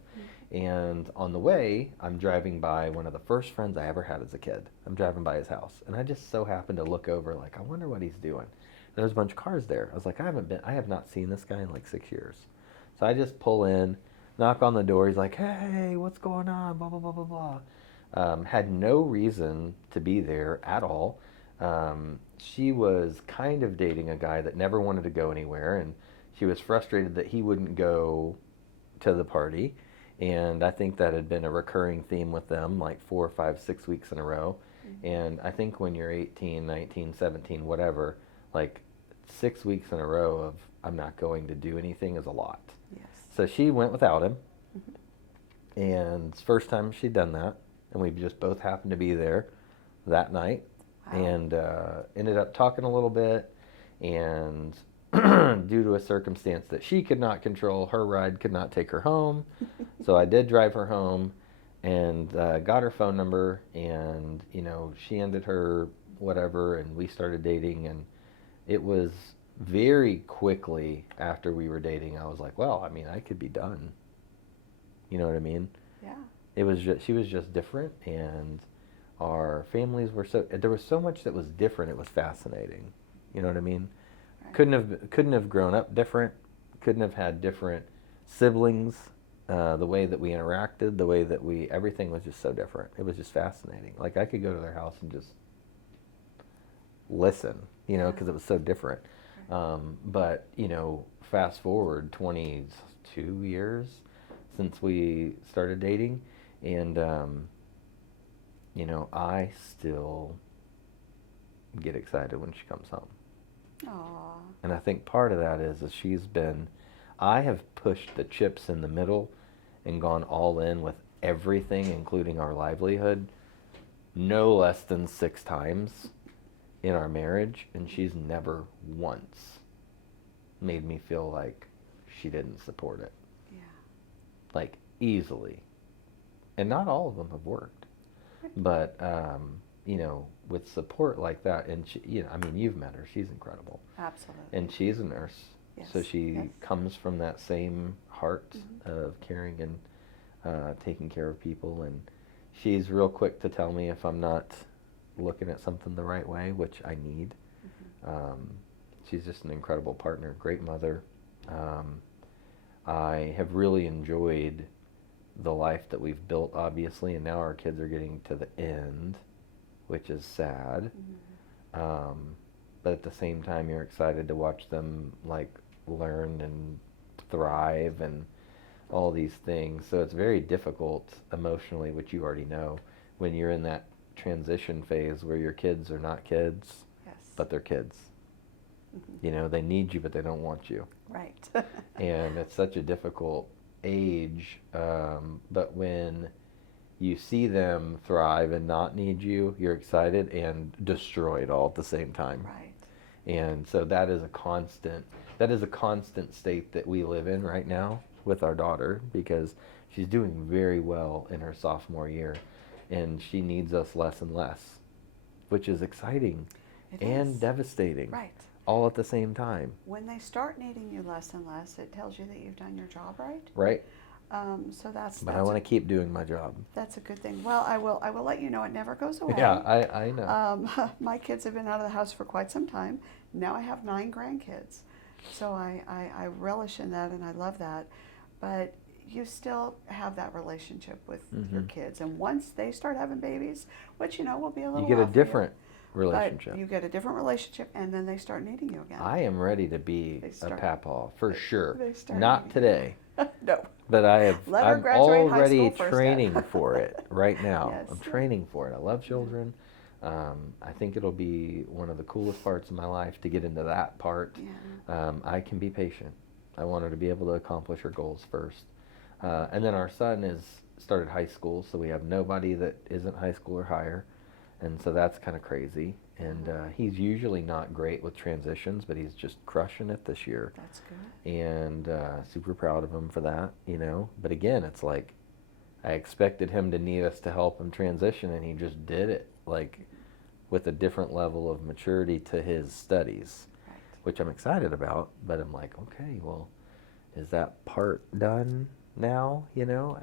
And on the way, I'm driving by one of the first friends I ever had as a kid. I'm driving by his house, and I just so happened to look over, like, I wonder what he's doing. There's a bunch of cars there. I was like, I have not seen this guy in like 6 years. So I just pull in, knock on the door. He's like, hey, what's going on? Blah, blah, blah, blah, blah. Had no reason to be there at all. She was kind of dating a guy that never wanted to go anywhere, and she was frustrated that he wouldn't go to the party. And I think that had been a recurring theme with them, like 4, 5, 6 weeks in a row. Mm-hmm. And I think when you're 18, 19, 17, whatever, like 6 weeks in a row of I'm not going to do anything is a lot. Yes. So she went without him. Mm-hmm. And it's the first time she'd done that. And we just both happened to be there that night. Wow. And ended up talking a little bit. And due to a circumstance that she could not control, her ride could not take her home. So I did drive her home and got her phone number. And, you know, she ended her whatever. And we started dating. And it was very quickly after we were dating, I was like, well, I mean, I could be done. You know what I mean? Yeah. It was just, she was just different, and our families were there was so much that was different. It was fascinating. You know what I mean? Right. Couldn't have grown up different. Couldn't have had different siblings. The way that we interacted, the way that everything was just so different. It was just fascinating. Like I could go to their house and just listen, you know, because it was so different. But, you know, fast forward 22 years since we started dating, and, you know, I still get excited when she comes home. Aww. And I think part of that is I have pushed the chips in the middle and gone all in with everything, including our livelihood, no less than 6 times in our marriage, and she's never once made me feel like she didn't support it. Yeah. Like easily. And not all of them have worked. But you know, with support like that, and she, you know, I mean, you've met her, she's incredible. Absolutely. And she's a nurse. Yes. So she Yes. comes from that same heart Mm-hmm. of caring and taking care of people, and she's real quick to tell me if I'm not looking at something the right way, which I need. Mm-hmm. She's just an incredible partner, great mother. I have really enjoyed the life that we've built, obviously, and now our kids are getting to the end, which is sad. Mm-hmm. But at the same time, you're excited to watch them like learn and thrive and all these things. So it's very difficult emotionally, which you already know, when you're in that transition phase where your kids are not kids, Yes. but they're kids. Mm-hmm. You know, they need you, but they don't want you. Right. And it's such a difficult age. But when you see them thrive and not need you, you're excited and destroyed all at the same time. Right. And so that is a constant state that we live in right now with our daughter, because she's doing very well in her sophomore year, and she needs us less and less, which is exciting It and is. devastating. Right. all at the same time. When they start needing you less and less, it tells you that you've done your job right. Right? So that's But I want to keep doing my job. that's a good thing. Well, I will let you know it never goes away. Yeah, I know. My kids have been out of the house for quite some time. Now I have 9 grandkids. So I relish in that and I love that. But you still have that relationship with your kids. And once they start having babies, which, will be a little You get a while for you, different relationship. but you get a different relationship and then they start needing you again. I am ready to be a papaw for sure. they start Not needing today. No. But I'm graduate high already school first, training Dad. for it right now. Yes. I'm training for it. I love children. I think it'll be one of the coolest parts of my life to get into that part. Yeah. I can be patient. I want her to be able to accomplish her goals first. And then our son is started high school, so we have nobody that isn't high school or higher. And so that's kind of crazy. And he's usually not great with transitions, but he's just crushing it this year. That's good. And super proud of him for that, But again, it's like I expected him to need us to help him transition, and he just did it, like with a different level of maturity to his studies, Right. which I'm excited about. But I'm like, okay, well, is that part done now? You know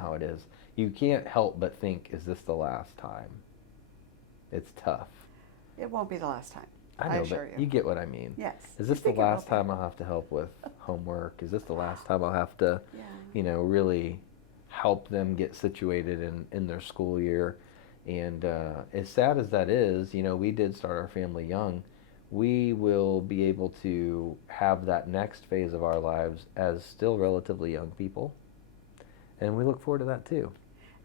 how it is. You can't help but think, is this the last time? It's tough. It won't be the last time. I I know, assure but you. you get what I mean. Yes. Is this I the think it will last be. time I'll have to help with homework? Is this the last time I'll have to, Yeah. really help them get situated in their school year? And as sad as that is, we did start our family young. We will be able to have that next phase of our lives as still relatively young people. And we look forward to that too.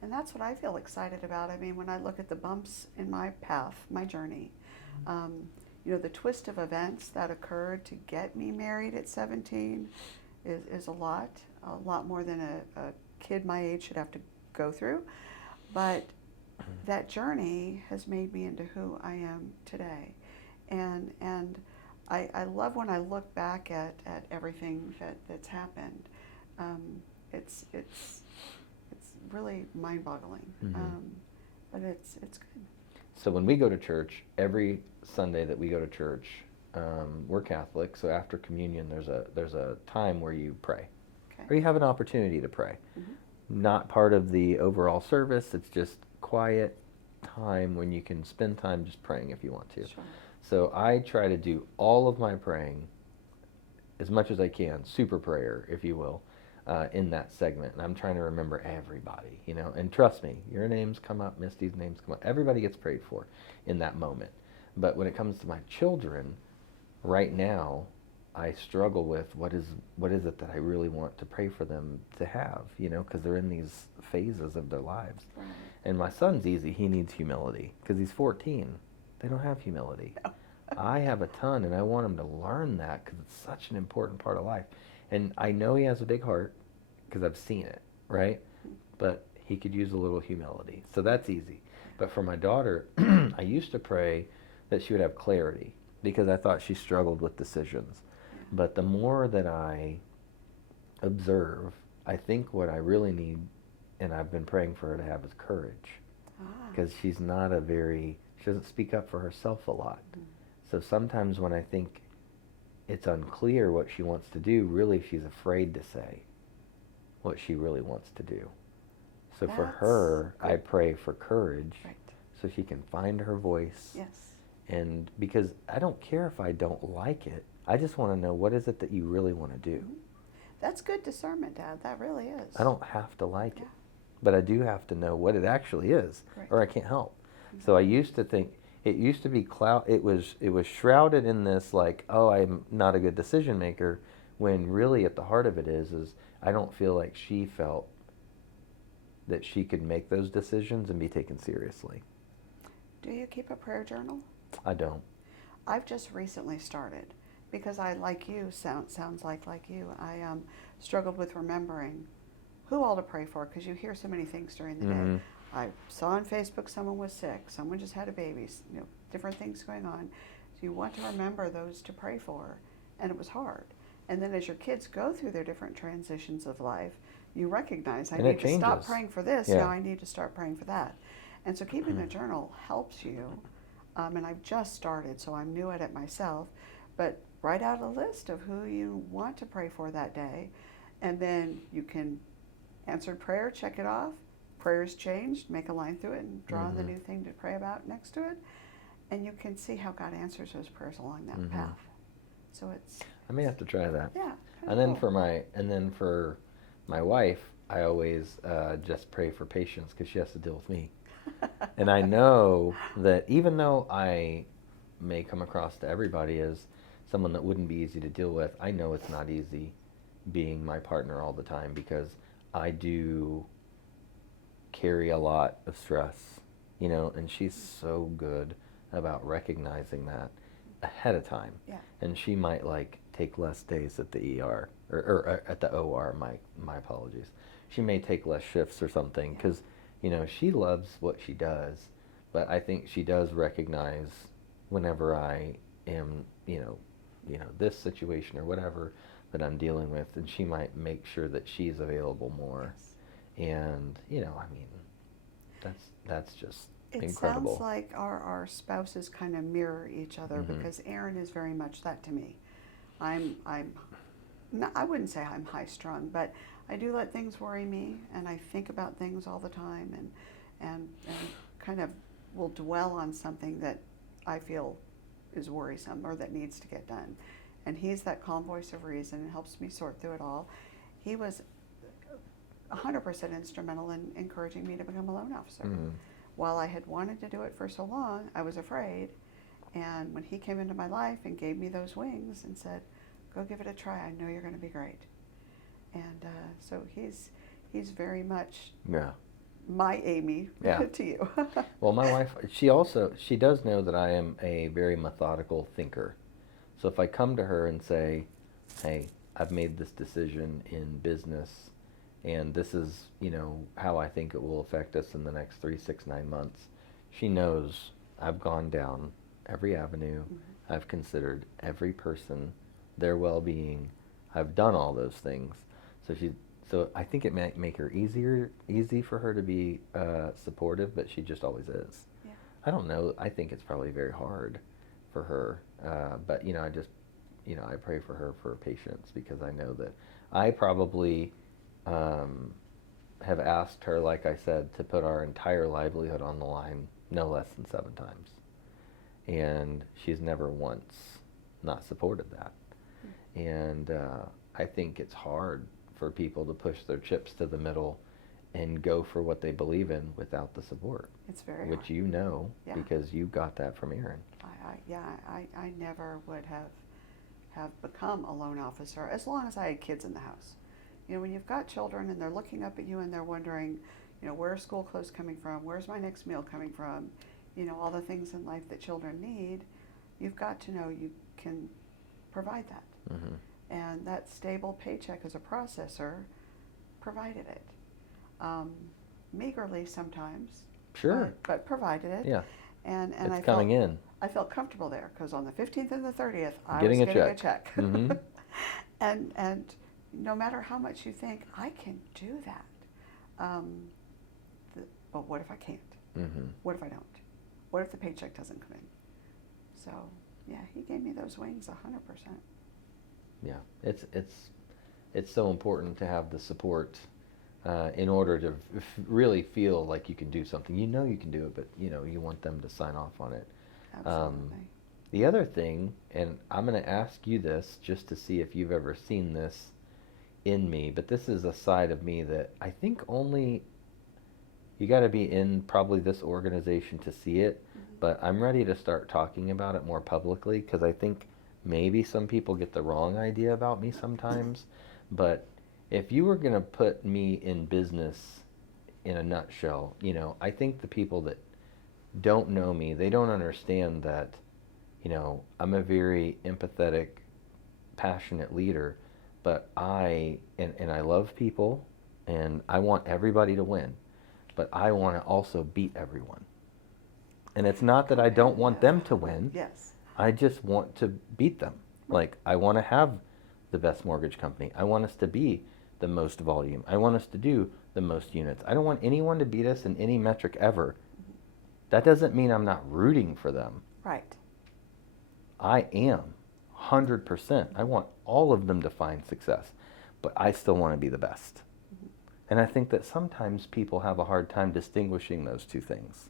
And that's what I feel excited about. I mean, when I look at the bumps in my path, my journey, the twist of events that occurred to get me married at 17 is a lot more than a kid my age should have to go through. But that journey has made me into who I am today. And I love when I look back at everything that's happened. It's really mind-boggling, but it's good. So when we go to church, every Sunday that we go to church, we're Catholic, so after communion there's a time where you pray. Okay. Or you have an opportunity to pray. Not part of the overall service, it's just quiet time when you can spend time just praying if you want to. Sure. So I try to do all of my praying as much as I can, super prayer, if you will, in that segment. And I'm trying to remember everybody, and trust me, your names come up, Misty's names come up, everybody gets prayed for in that moment. But when it comes to my children, right now, I struggle with what is it that I really want to pray for them to have, because they're in these phases of their lives. Right. And my son's easy, he needs humility, because he's 14. They don't have humility. No. I have a ton, and I want him to learn that, because it's such an important part of life. And I know he has a big heart, because I've seen it, right? But he could use a little humility. So that's easy. But for my daughter, I used to pray that she would have clarity, because I thought she struggled with decisions. But the more that I observe, I think what I really need, and I've been praying for her to have, is courage. Because she doesn't speak up for herself a lot. So sometimes when I think it's unclear what she wants to do, really she's afraid to say what she really wants to do. So for her, I pray for courage, Right. so she can find her voice. Yes. And because I don't care if I don't like it, I just want to know, what is it that you really want to do? That's good discernment, Dad. That really is. I don't have to like Yeah. it, but I do have to know what it actually is, Right. or I can't help. So I used to think, it used to be it was shrouded in this, like, oh, I'm not a good decision maker, when really at the heart of it is I don't feel like she felt that she could make those decisions and be taken seriously. Do you keep a prayer journal? I don't. I've just recently started, because I, like you, sounds like you, I struggled with remembering who all to pray for, because you hear so many things during the day. I saw on Facebook someone was sick, someone just had a baby, different things going on. So you want to remember those to pray for, and it was hard. And then as your kids go through their different transitions of life, you recognize, I And it need to stop changes. praying for this, Yeah. now I need to start praying for that. And so keeping a journal helps you and I've just started, so I'm new at it myself, but write out a list of who you want to pray for that day, and then you can answered prayer, check it off, prayers changed, make a line through it and draw on the new thing to pray about next to it, and you can see how God answers those prayers along that path. So it's, I may have to try that. yeah. And then for my wife, I always just pray for patience because she has to deal with me. And I know that even though I may come across to everybody as someone that wouldn't be easy to deal with, I know it's not easy being my partner all the time because I do carry a lot of stress, you know, and she's so good about recognizing that ahead of time. Yeah. And she might like take less days at the ER or at the OR, my apologies. She may take less shifts or something because, you know, she loves what she does, but I think she does recognize whenever I am, you know, this situation or whatever that I'm dealing with, and she might make sure that she's available more. Yes. And, you know, I mean, that's just incredible. It sounds like our spouses kind of mirror each other because Aaron is very much that to me. I'm not, I wouldn't say I'm high strung, but I do let things worry me, and I think about things all the time, and kind of will dwell on something that I feel is worrisome or that needs to get done. And he's that calm voice of reason and helps me sort through it all. He was 100% instrumental in encouraging me to become a loan officer. While I had wanted to do it for so long, I was afraid. And when he came into my life and gave me those wings and said, go give it a try, I know you're going to be great. And so he's very much my Amy to you. Well, my wife, she does know that I am a very methodical thinker. So if I come to her and say, hey, I've made this decision in business, and this is, you know, how I think it will affect us in the next 3, 6, 9 months, she knows I've gone down every avenue. I've considered every person, their well-being. I've done all those things. So I think it might make her easy for her to be supportive, but she just always is. Yeah. I don't know. I think it's probably very hard for her. But, you know, I pray for her for patience because I know that I probably have asked her, like I said, to put our entire livelihood on the line no less than 7 times. And she's never once not supported that. And I think it's hard for people to push their chips to the middle and go for what they believe in without the support. It's very hard. Which you know, because you got that from Aaron. I never would have become a loan officer as long as I had kids in the house. You know, when you've got children and they're looking up at you and they're wondering, you know, where's school clothes coming from? Where's my next meal coming from? You know, all the things in life that children need, you've got to know you can provide that. And that stable paycheck as a processor provided it. Meagerly sometimes. Sure. But provided it. Yeah. And it's coming in. I felt comfortable there because on the 15th and the 30th, I was getting a check. And no matter how much you think, I can do that. But what if I can't? What if I don't? What if the paycheck doesn't come in? So, yeah, he gave me those wings 100%. Yeah, it's so important to have the support in order to really feel like you can do something. You know you can do it, but you know you want them to sign off on it. Absolutely. The other thing, and I'm going to ask you this just to see if you've ever seen this in me, but this is a side of me that I think only you got to be in probably this organization to see it, but I'm ready to start talking about it more publicly because I think maybe some people get the wrong idea about me sometimes, but if you were going to put me in business in a nutshell, you know, I think the people that don't know me, they don't understand that, you know, I'm a very empathetic, passionate leader, but I love people and I want everybody to win, but I want to also beat everyone. And it's not that I don't want them to win. Yes. I just want to beat them. Like, I want to have the best mortgage company. I want us to be the most volume. I want us to do the most units. I don't want anyone to beat us in any metric ever. That doesn't mean I'm not rooting for them. Right. I am 100%. I want all of them to find success, but I still want to be the best. And I think that sometimes people have a hard time distinguishing those two things.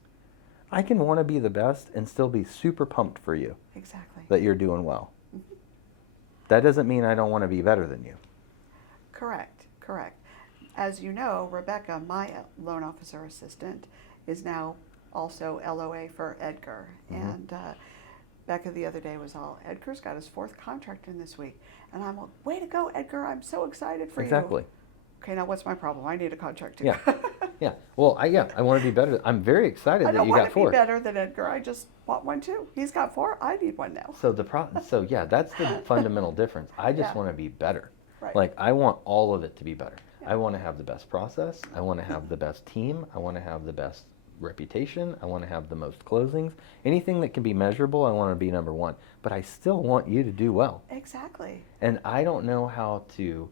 I can want to be the best and still be super pumped for you Exactly. that you're doing well. That doesn't mean I don't want to be better than you. Correct. Correct. As you know, Rebecca, my loan officer assistant, is now also LOA for Edgar. And Becca the other day was all, Edgar's got his 4th contract in this week. And I'm like, way to go, Edgar. I'm so excited for you. Exactly. Okay, now what's my problem? I need a contract too. Yeah. Yeah. Well, I want to be better. I'm very excited I that don't you want got to 4. be better than Edgar. I just want one too. He's got 4. I need one now. So yeah, that's the fundamental difference. I just Yeah. want to be better. Right. Like, I want all of it to be better. Yeah. I want to have the best process. I want to have the best team. I want to have the best reputation. I want to have the most closings. Anything that can be measurable, I want to be number 1. But I still want you to do well. Exactly. And I don't know how to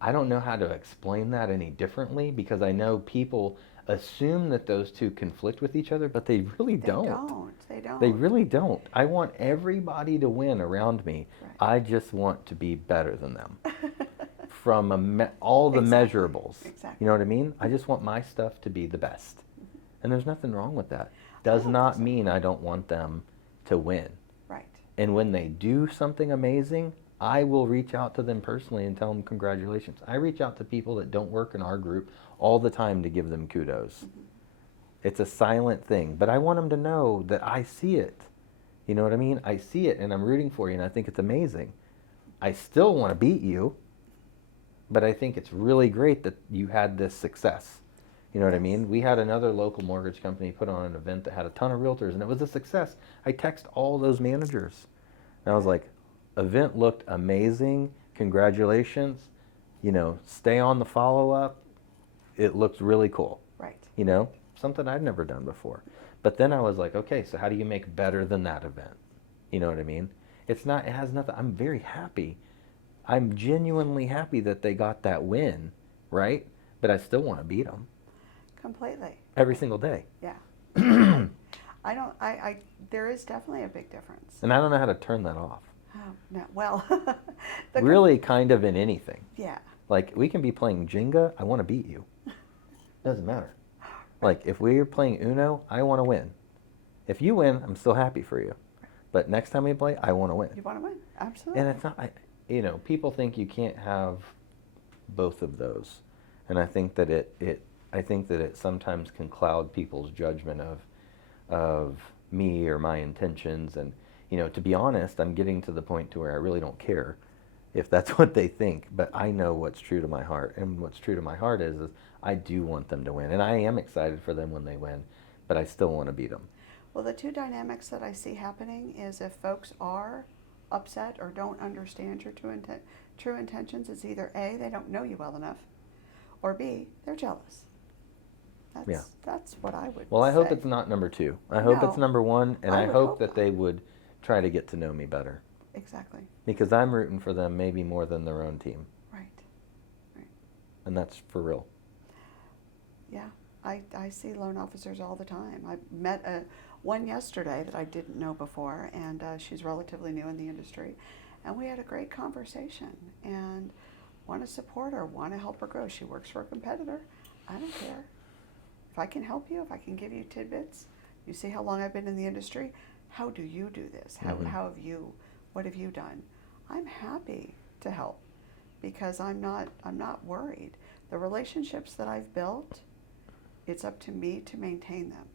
explain that any differently, because I know people assume that those two conflict with each other, but they really don't. They don't. They really don't. I want everybody to win around me. Right. I just want to be better than them from all the Exactly. measurables. Exactly. You know what I mean? I just want my stuff to be the best. And there's nothing wrong with that. Does don't not think so. mean I don't want them to win. Right. And when they do something amazing, I will reach out to them personally and tell them congratulations. I reach out to people that don't work in our group all the time to give them kudos. It's a silent thing, but I want them to know that I see it. You know what I mean? I see it and I'm rooting for you and I think it's amazing. I still want to beat you, but I think it's really great that you had this success. You know what I mean? We had another local mortgage company put on an event that had a ton of realtors and it was a success. I text all those managers and I was like, event looked amazing. Congratulations. You know, stay on the follow-up. It looked really cool. Right. You know, something I'd never done before. But then I was like, okay, so how do you make better than that event? You know what I mean? It has nothing. I'm very happy. I'm genuinely happy that they got that win, right? But I still want to beat them Completely. every single day. Yeah. There is definitely a big difference. And I don't know how to turn that off. Oh, no. Well, Really kind of in anything. Yeah. Like, we can be playing Jenga, I want to beat you. Doesn't matter. Like, if we're playing Uno, I want to win. If you win, I'm still happy for you. But next time we play, I want to win. You want to win. Absolutely. And it's not, people think you can't have both of those. And I think that it sometimes can cloud people's judgment of me or my intentions. And, to be honest, I'm getting to the point to where I really don't care if that's what they think, but I know what's true to my heart. And what's true to my heart is I do want them to win. And I am excited for them when they win, but I still want to beat them. Well, the two dynamics that I see happening is if folks are upset or don't understand your true intentions, it's either A, they don't know you well enough, or B, they're jealous. That's what I would Well, I hope say. it's not number 2. I hope it's No, number 1, and I I would hope hope that not. they would try to get to know me better. Exactly. Because I'm rooting for them maybe more than their own team. Right. Right. And that's for real. Yeah. I see loan officers all the time. I met one yesterday that I didn't know before, and she's relatively new in the industry. And we had a great conversation and want to support her, want to help her grow. She works for a competitor. I don't care. If I can help you, if I can give you tidbits, you see how long I've been in the industry. How do you do this? What have you done? I'm happy to help because I'm not worried. The relationships that I've built, it's up to me to maintain them.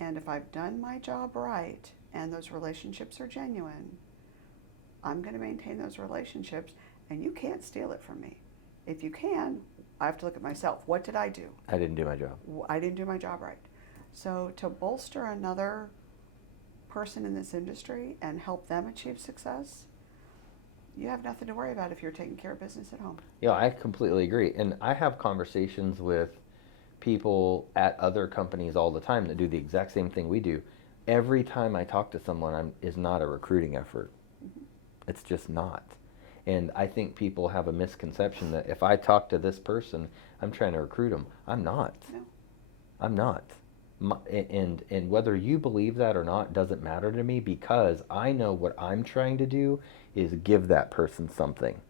And if I've done my job right and those relationships are genuine, I'm going to maintain those relationships, and you can't steal it from me. If you can, I have to look at myself. What did I do? I didn't do my job. I didn't do my job right. So to bolster another person in this industry and help them achieve success, you have nothing to worry about if you're taking care of business at home. Yeah, I completely agree. And I have conversations with people at other companies all the time that do the exact same thing we do. Every time I talk to someone, is not a recruiting effort. It's just not. And I think people have a misconception that if I talk to this person, I'm trying to recruit them. I'm not. No. I'm not. and whether you believe that or not doesn't matter to me, because I know what I'm trying to do is give that person something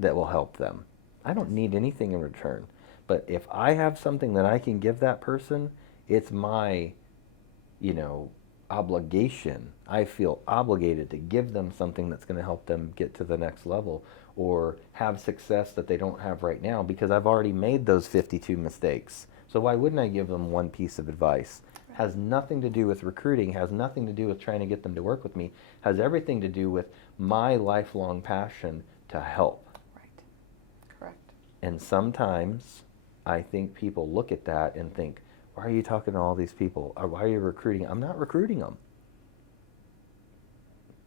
that will help them. I don't need anything in return. But if I have something that I can give that person, it's my, you know, obligation. I feel obligated to give them something that's going to help them get to the next level or have success that they don't have right now, because I've already made those 52 mistakes. So why wouldn't I give them one piece of advice? Has nothing to do with recruiting, has nothing to do with trying to get them to work with me, has everything to do with my lifelong passion to help. Right. Correct. And sometimes I think people look at that and think, why are you talking to all these people? Or why are you recruiting? I'm not recruiting them.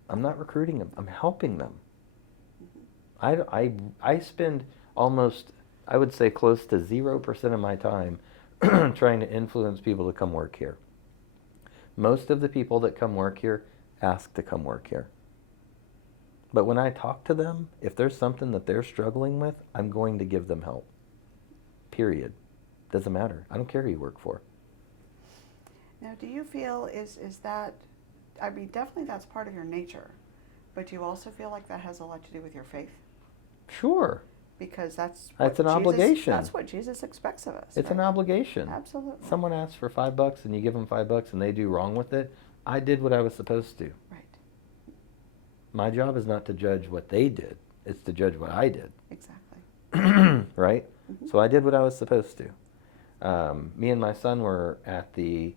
I'm not recruiting them. I'm helping them. I spend almost, I would say, close to 0% of my time trying to influence people to come work here. Most of the people that come work here ask to come work here. But when I talk to them, if there's something that they're struggling with, I'm going to give them help. Period. Doesn't matter. I don't care who you work for. Now, do you feel is that, I mean, definitely that's part of your nature, but do you also feel like that has a lot to do with your faith? Sure. Because that's an obligation. That's what Jesus expects of us. It's right? an obligation. Absolutely. Someone asks for $5 and you give them $5 and they do wrong with it. I did what I was supposed to. Right. My job is not to judge what they did. It's to judge what I did. Exactly. Right? Mm-hmm. So I did what I was supposed to. Me and my son were at the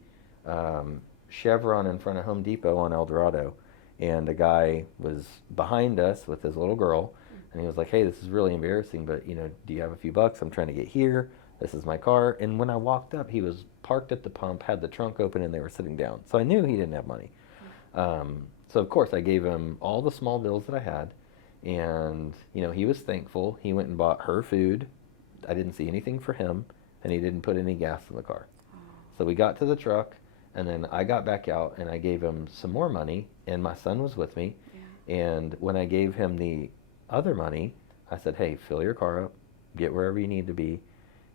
Chevron in front of Home Depot on El Dorado, and a guy was behind us with his little girl, and he was like, hey, this is really embarrassing, but, you know, do you have a few bucks? I'm trying to get here. This is my car. And when I walked up, he was parked at the pump, had the trunk open, and they were sitting down. So I knew he didn't have money. So, of course, I gave him all the small bills that I had, and, you know, he was thankful. He went and bought her food. I didn't see anything for him, and he didn't put any gas in the car. So we got to the truck, and then I got back out, and I gave him some more money, and my son was with me. Yeah. And when I gave him the other money, I said, hey, fill your car up, get wherever you need to be.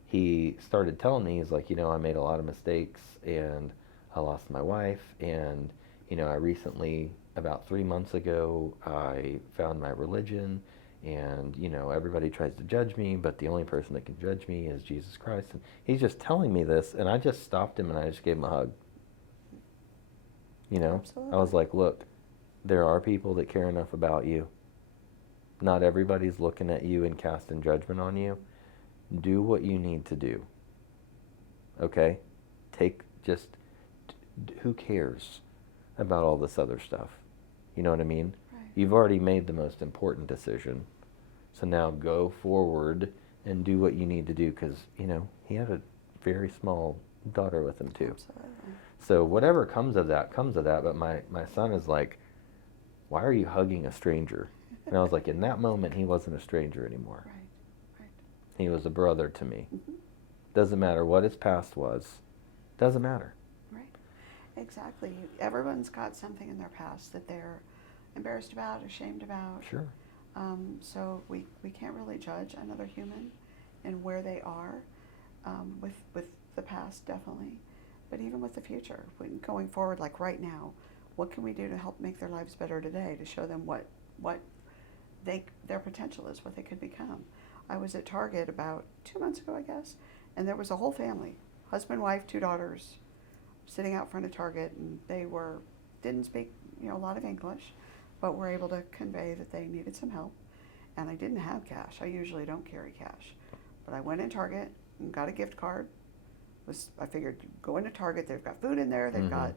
He started telling me, he's like, you know, I made a lot of mistakes, and I lost my wife, and, you know, I recently, about 3 months ago, I found my religion, and, you know, everybody tries to judge me, but the only person that can judge me is Jesus Christ. And he's just telling me this, and I just stopped him and I just gave him a hug. You know, Absolutely. I was like, look, there are people that care enough about you. Not everybody's looking at you and casting judgment on you. Do what you need to do. Okay? Who cares about all this other stuff? You know what I mean? Right. You've already made the most important decision. So now go forward and do what you need to do, because, you know, he had a very small daughter with him too. Absolutely. So whatever comes of that, but my son is like, why are you hugging a stranger? And I was like, in that moment, he wasn't a stranger anymore. Right. Right. He was a brother to me. Mm-hmm. Doesn't matter what his past was. Doesn't matter. Right. Exactly. Everyone's got something in their past that they're embarrassed about, ashamed about. Sure. So we can't really judge another human and where they are with the past, definitely. But even with the future, going forward, like right now, what can we do to help make their lives better today, to show them what their potential is, what they could become? I was at Target about 2 months ago, I guess, and there was a whole family, husband, wife, 2 daughters, sitting out front of Target, and they didn't speak, you know, a lot of English, but were able to convey that they needed some help. And I didn't have cash. I usually don't carry cash, but I went in Target and got a gift card. I figured, go into Target, they've got food in there, they've got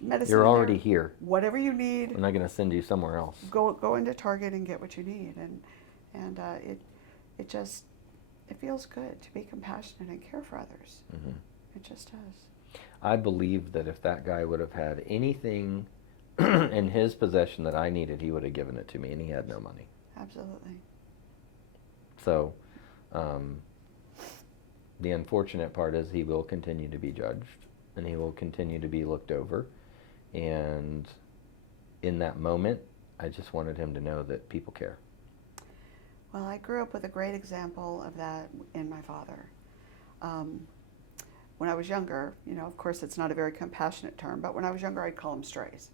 medicine. You're in already there, here. whatever you need. I'm not going to send you somewhere else. Go into Target and get what you need, and it feels good to be compassionate and care for others. Mm-hmm. It just does. I believe that if that guy would have had anything in his possession that I needed, he would have given it to me, and he had no money. Absolutely. So, the unfortunate part is he will continue to be judged, and he will continue to be looked over. And in that moment, I just wanted him to know that people care. Well, I grew up with a great example of that in my father. when I was younger, you know, of course it's not a very compassionate term, but when I was younger I'd call them strays.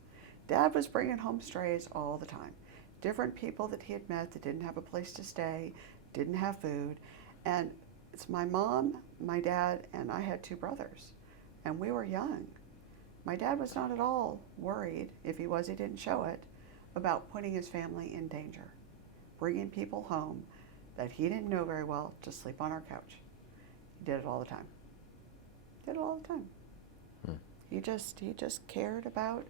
Dad was bringing home strays all the time. Different people that he had met that didn't have a place to stay, didn't have food. And it's my mom, my dad, and I had 2 brothers. And we were young. My dad was not at all worried, if he was, he didn't show it, about putting his family in danger. Bringing people home that he didn't know very well to sleep on our couch. He did it all the time. Did it all the time. He just cared about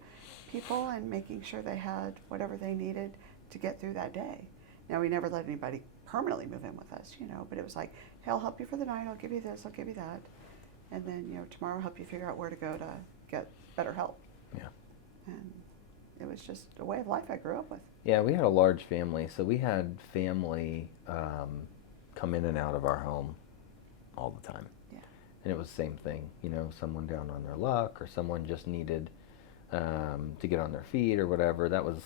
people and making sure they had whatever they needed to get through that day. Now, he never let anybody permanently move in with us, you know, but it was like, hey, I'll help you for the night, I'll give you this, I'll give you that. And then, you know, tomorrow I'll help you figure out where to go to get better help. Yeah. And it was just a way of life I grew up with. Yeah, we had a large family, so we had family come in and out of our home all the time. Yeah. And it was the same thing, you know, someone down on their luck or someone just needed to get on their feet or whatever. That was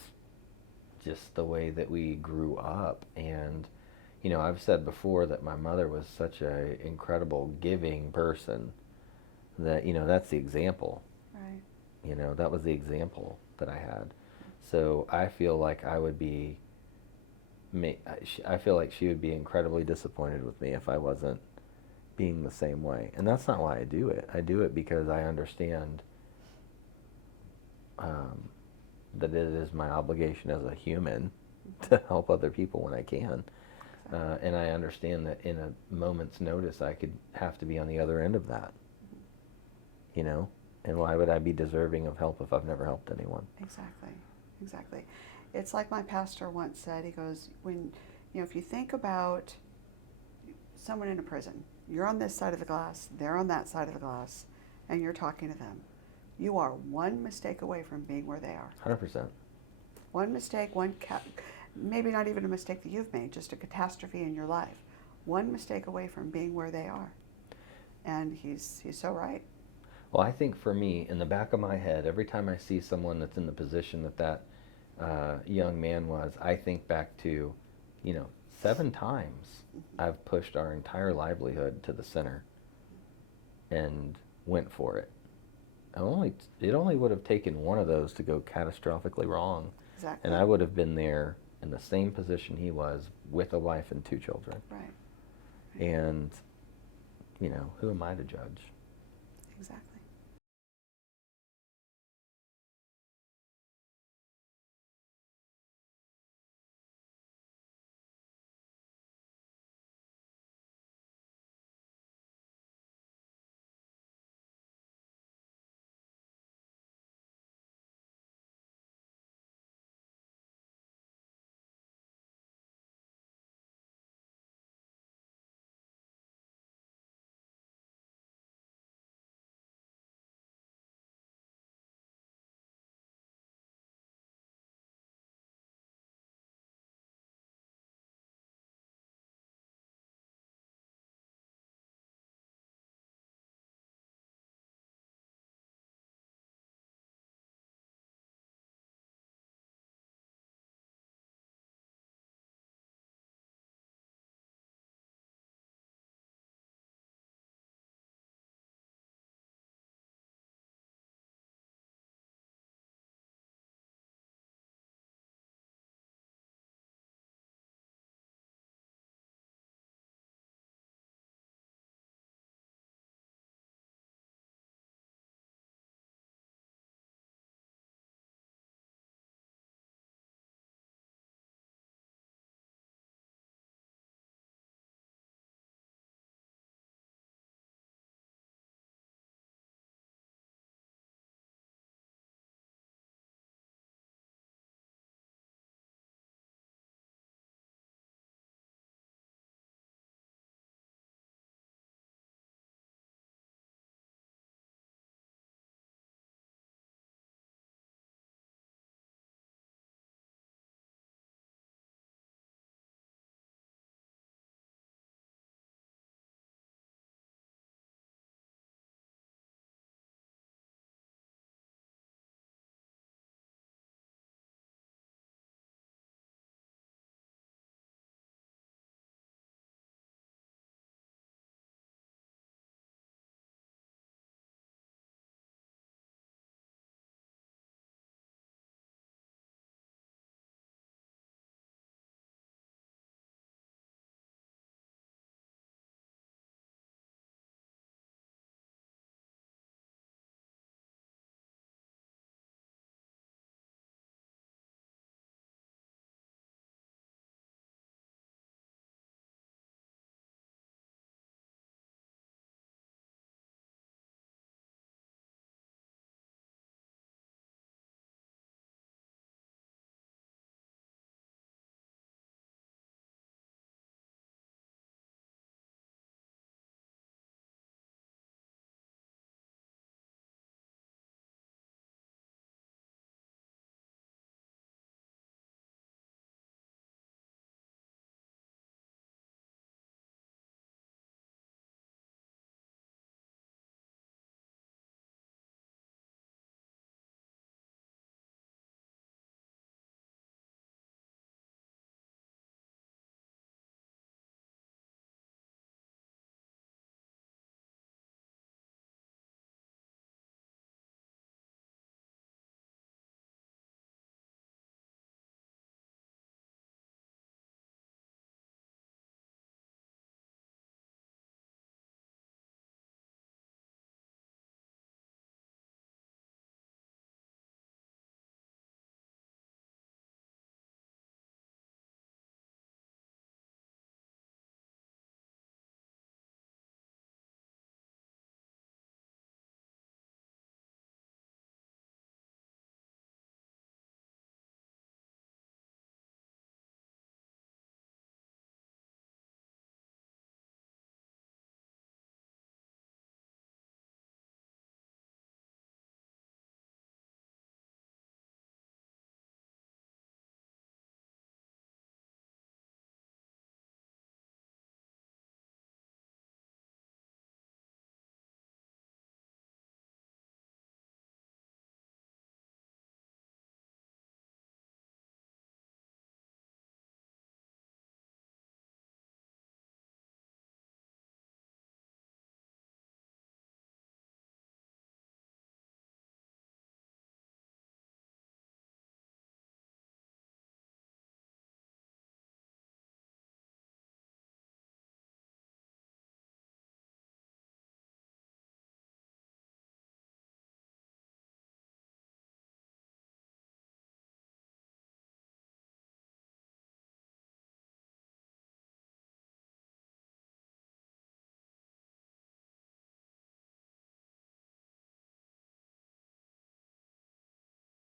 just the way that we grew up. And, you know, I've said before that my mother was such an incredible giving person that, you know, that's the example. Right. You know, that was the example that I had. So I feel like I would be, I feel like she would be incredibly disappointed with me if I wasn't being the same way. And that's not why I do it. I do it because I understand that it is my obligation as a human to help other people when I can. And I understand that in a moment's notice I could have to be on the other end of that. You know? And why would I be deserving of help if I've never helped anyone? Exactly. Exactly. It's like my pastor once said, he goes, when, you know, if you think about someone in a prison, you're on this side of the glass, they're on that side of the glass, and you're talking to them. You are one mistake away from being where they are. 100%. One mistake, maybe not even a mistake that you've made, just a catastrophe in your life. One mistake away from being where they are. And he's so right. Well, I think for me, in the back of my head, every time I see someone that's in the position that young man was, I think back to, you know, 7 times I've pushed our entire livelihood to the center and went for it. It only would have taken one of those to go catastrophically wrong. Exactly. And I would have been there in the same position he was with a wife and 2 children. Right. And, you know, who am I to judge? Exactly.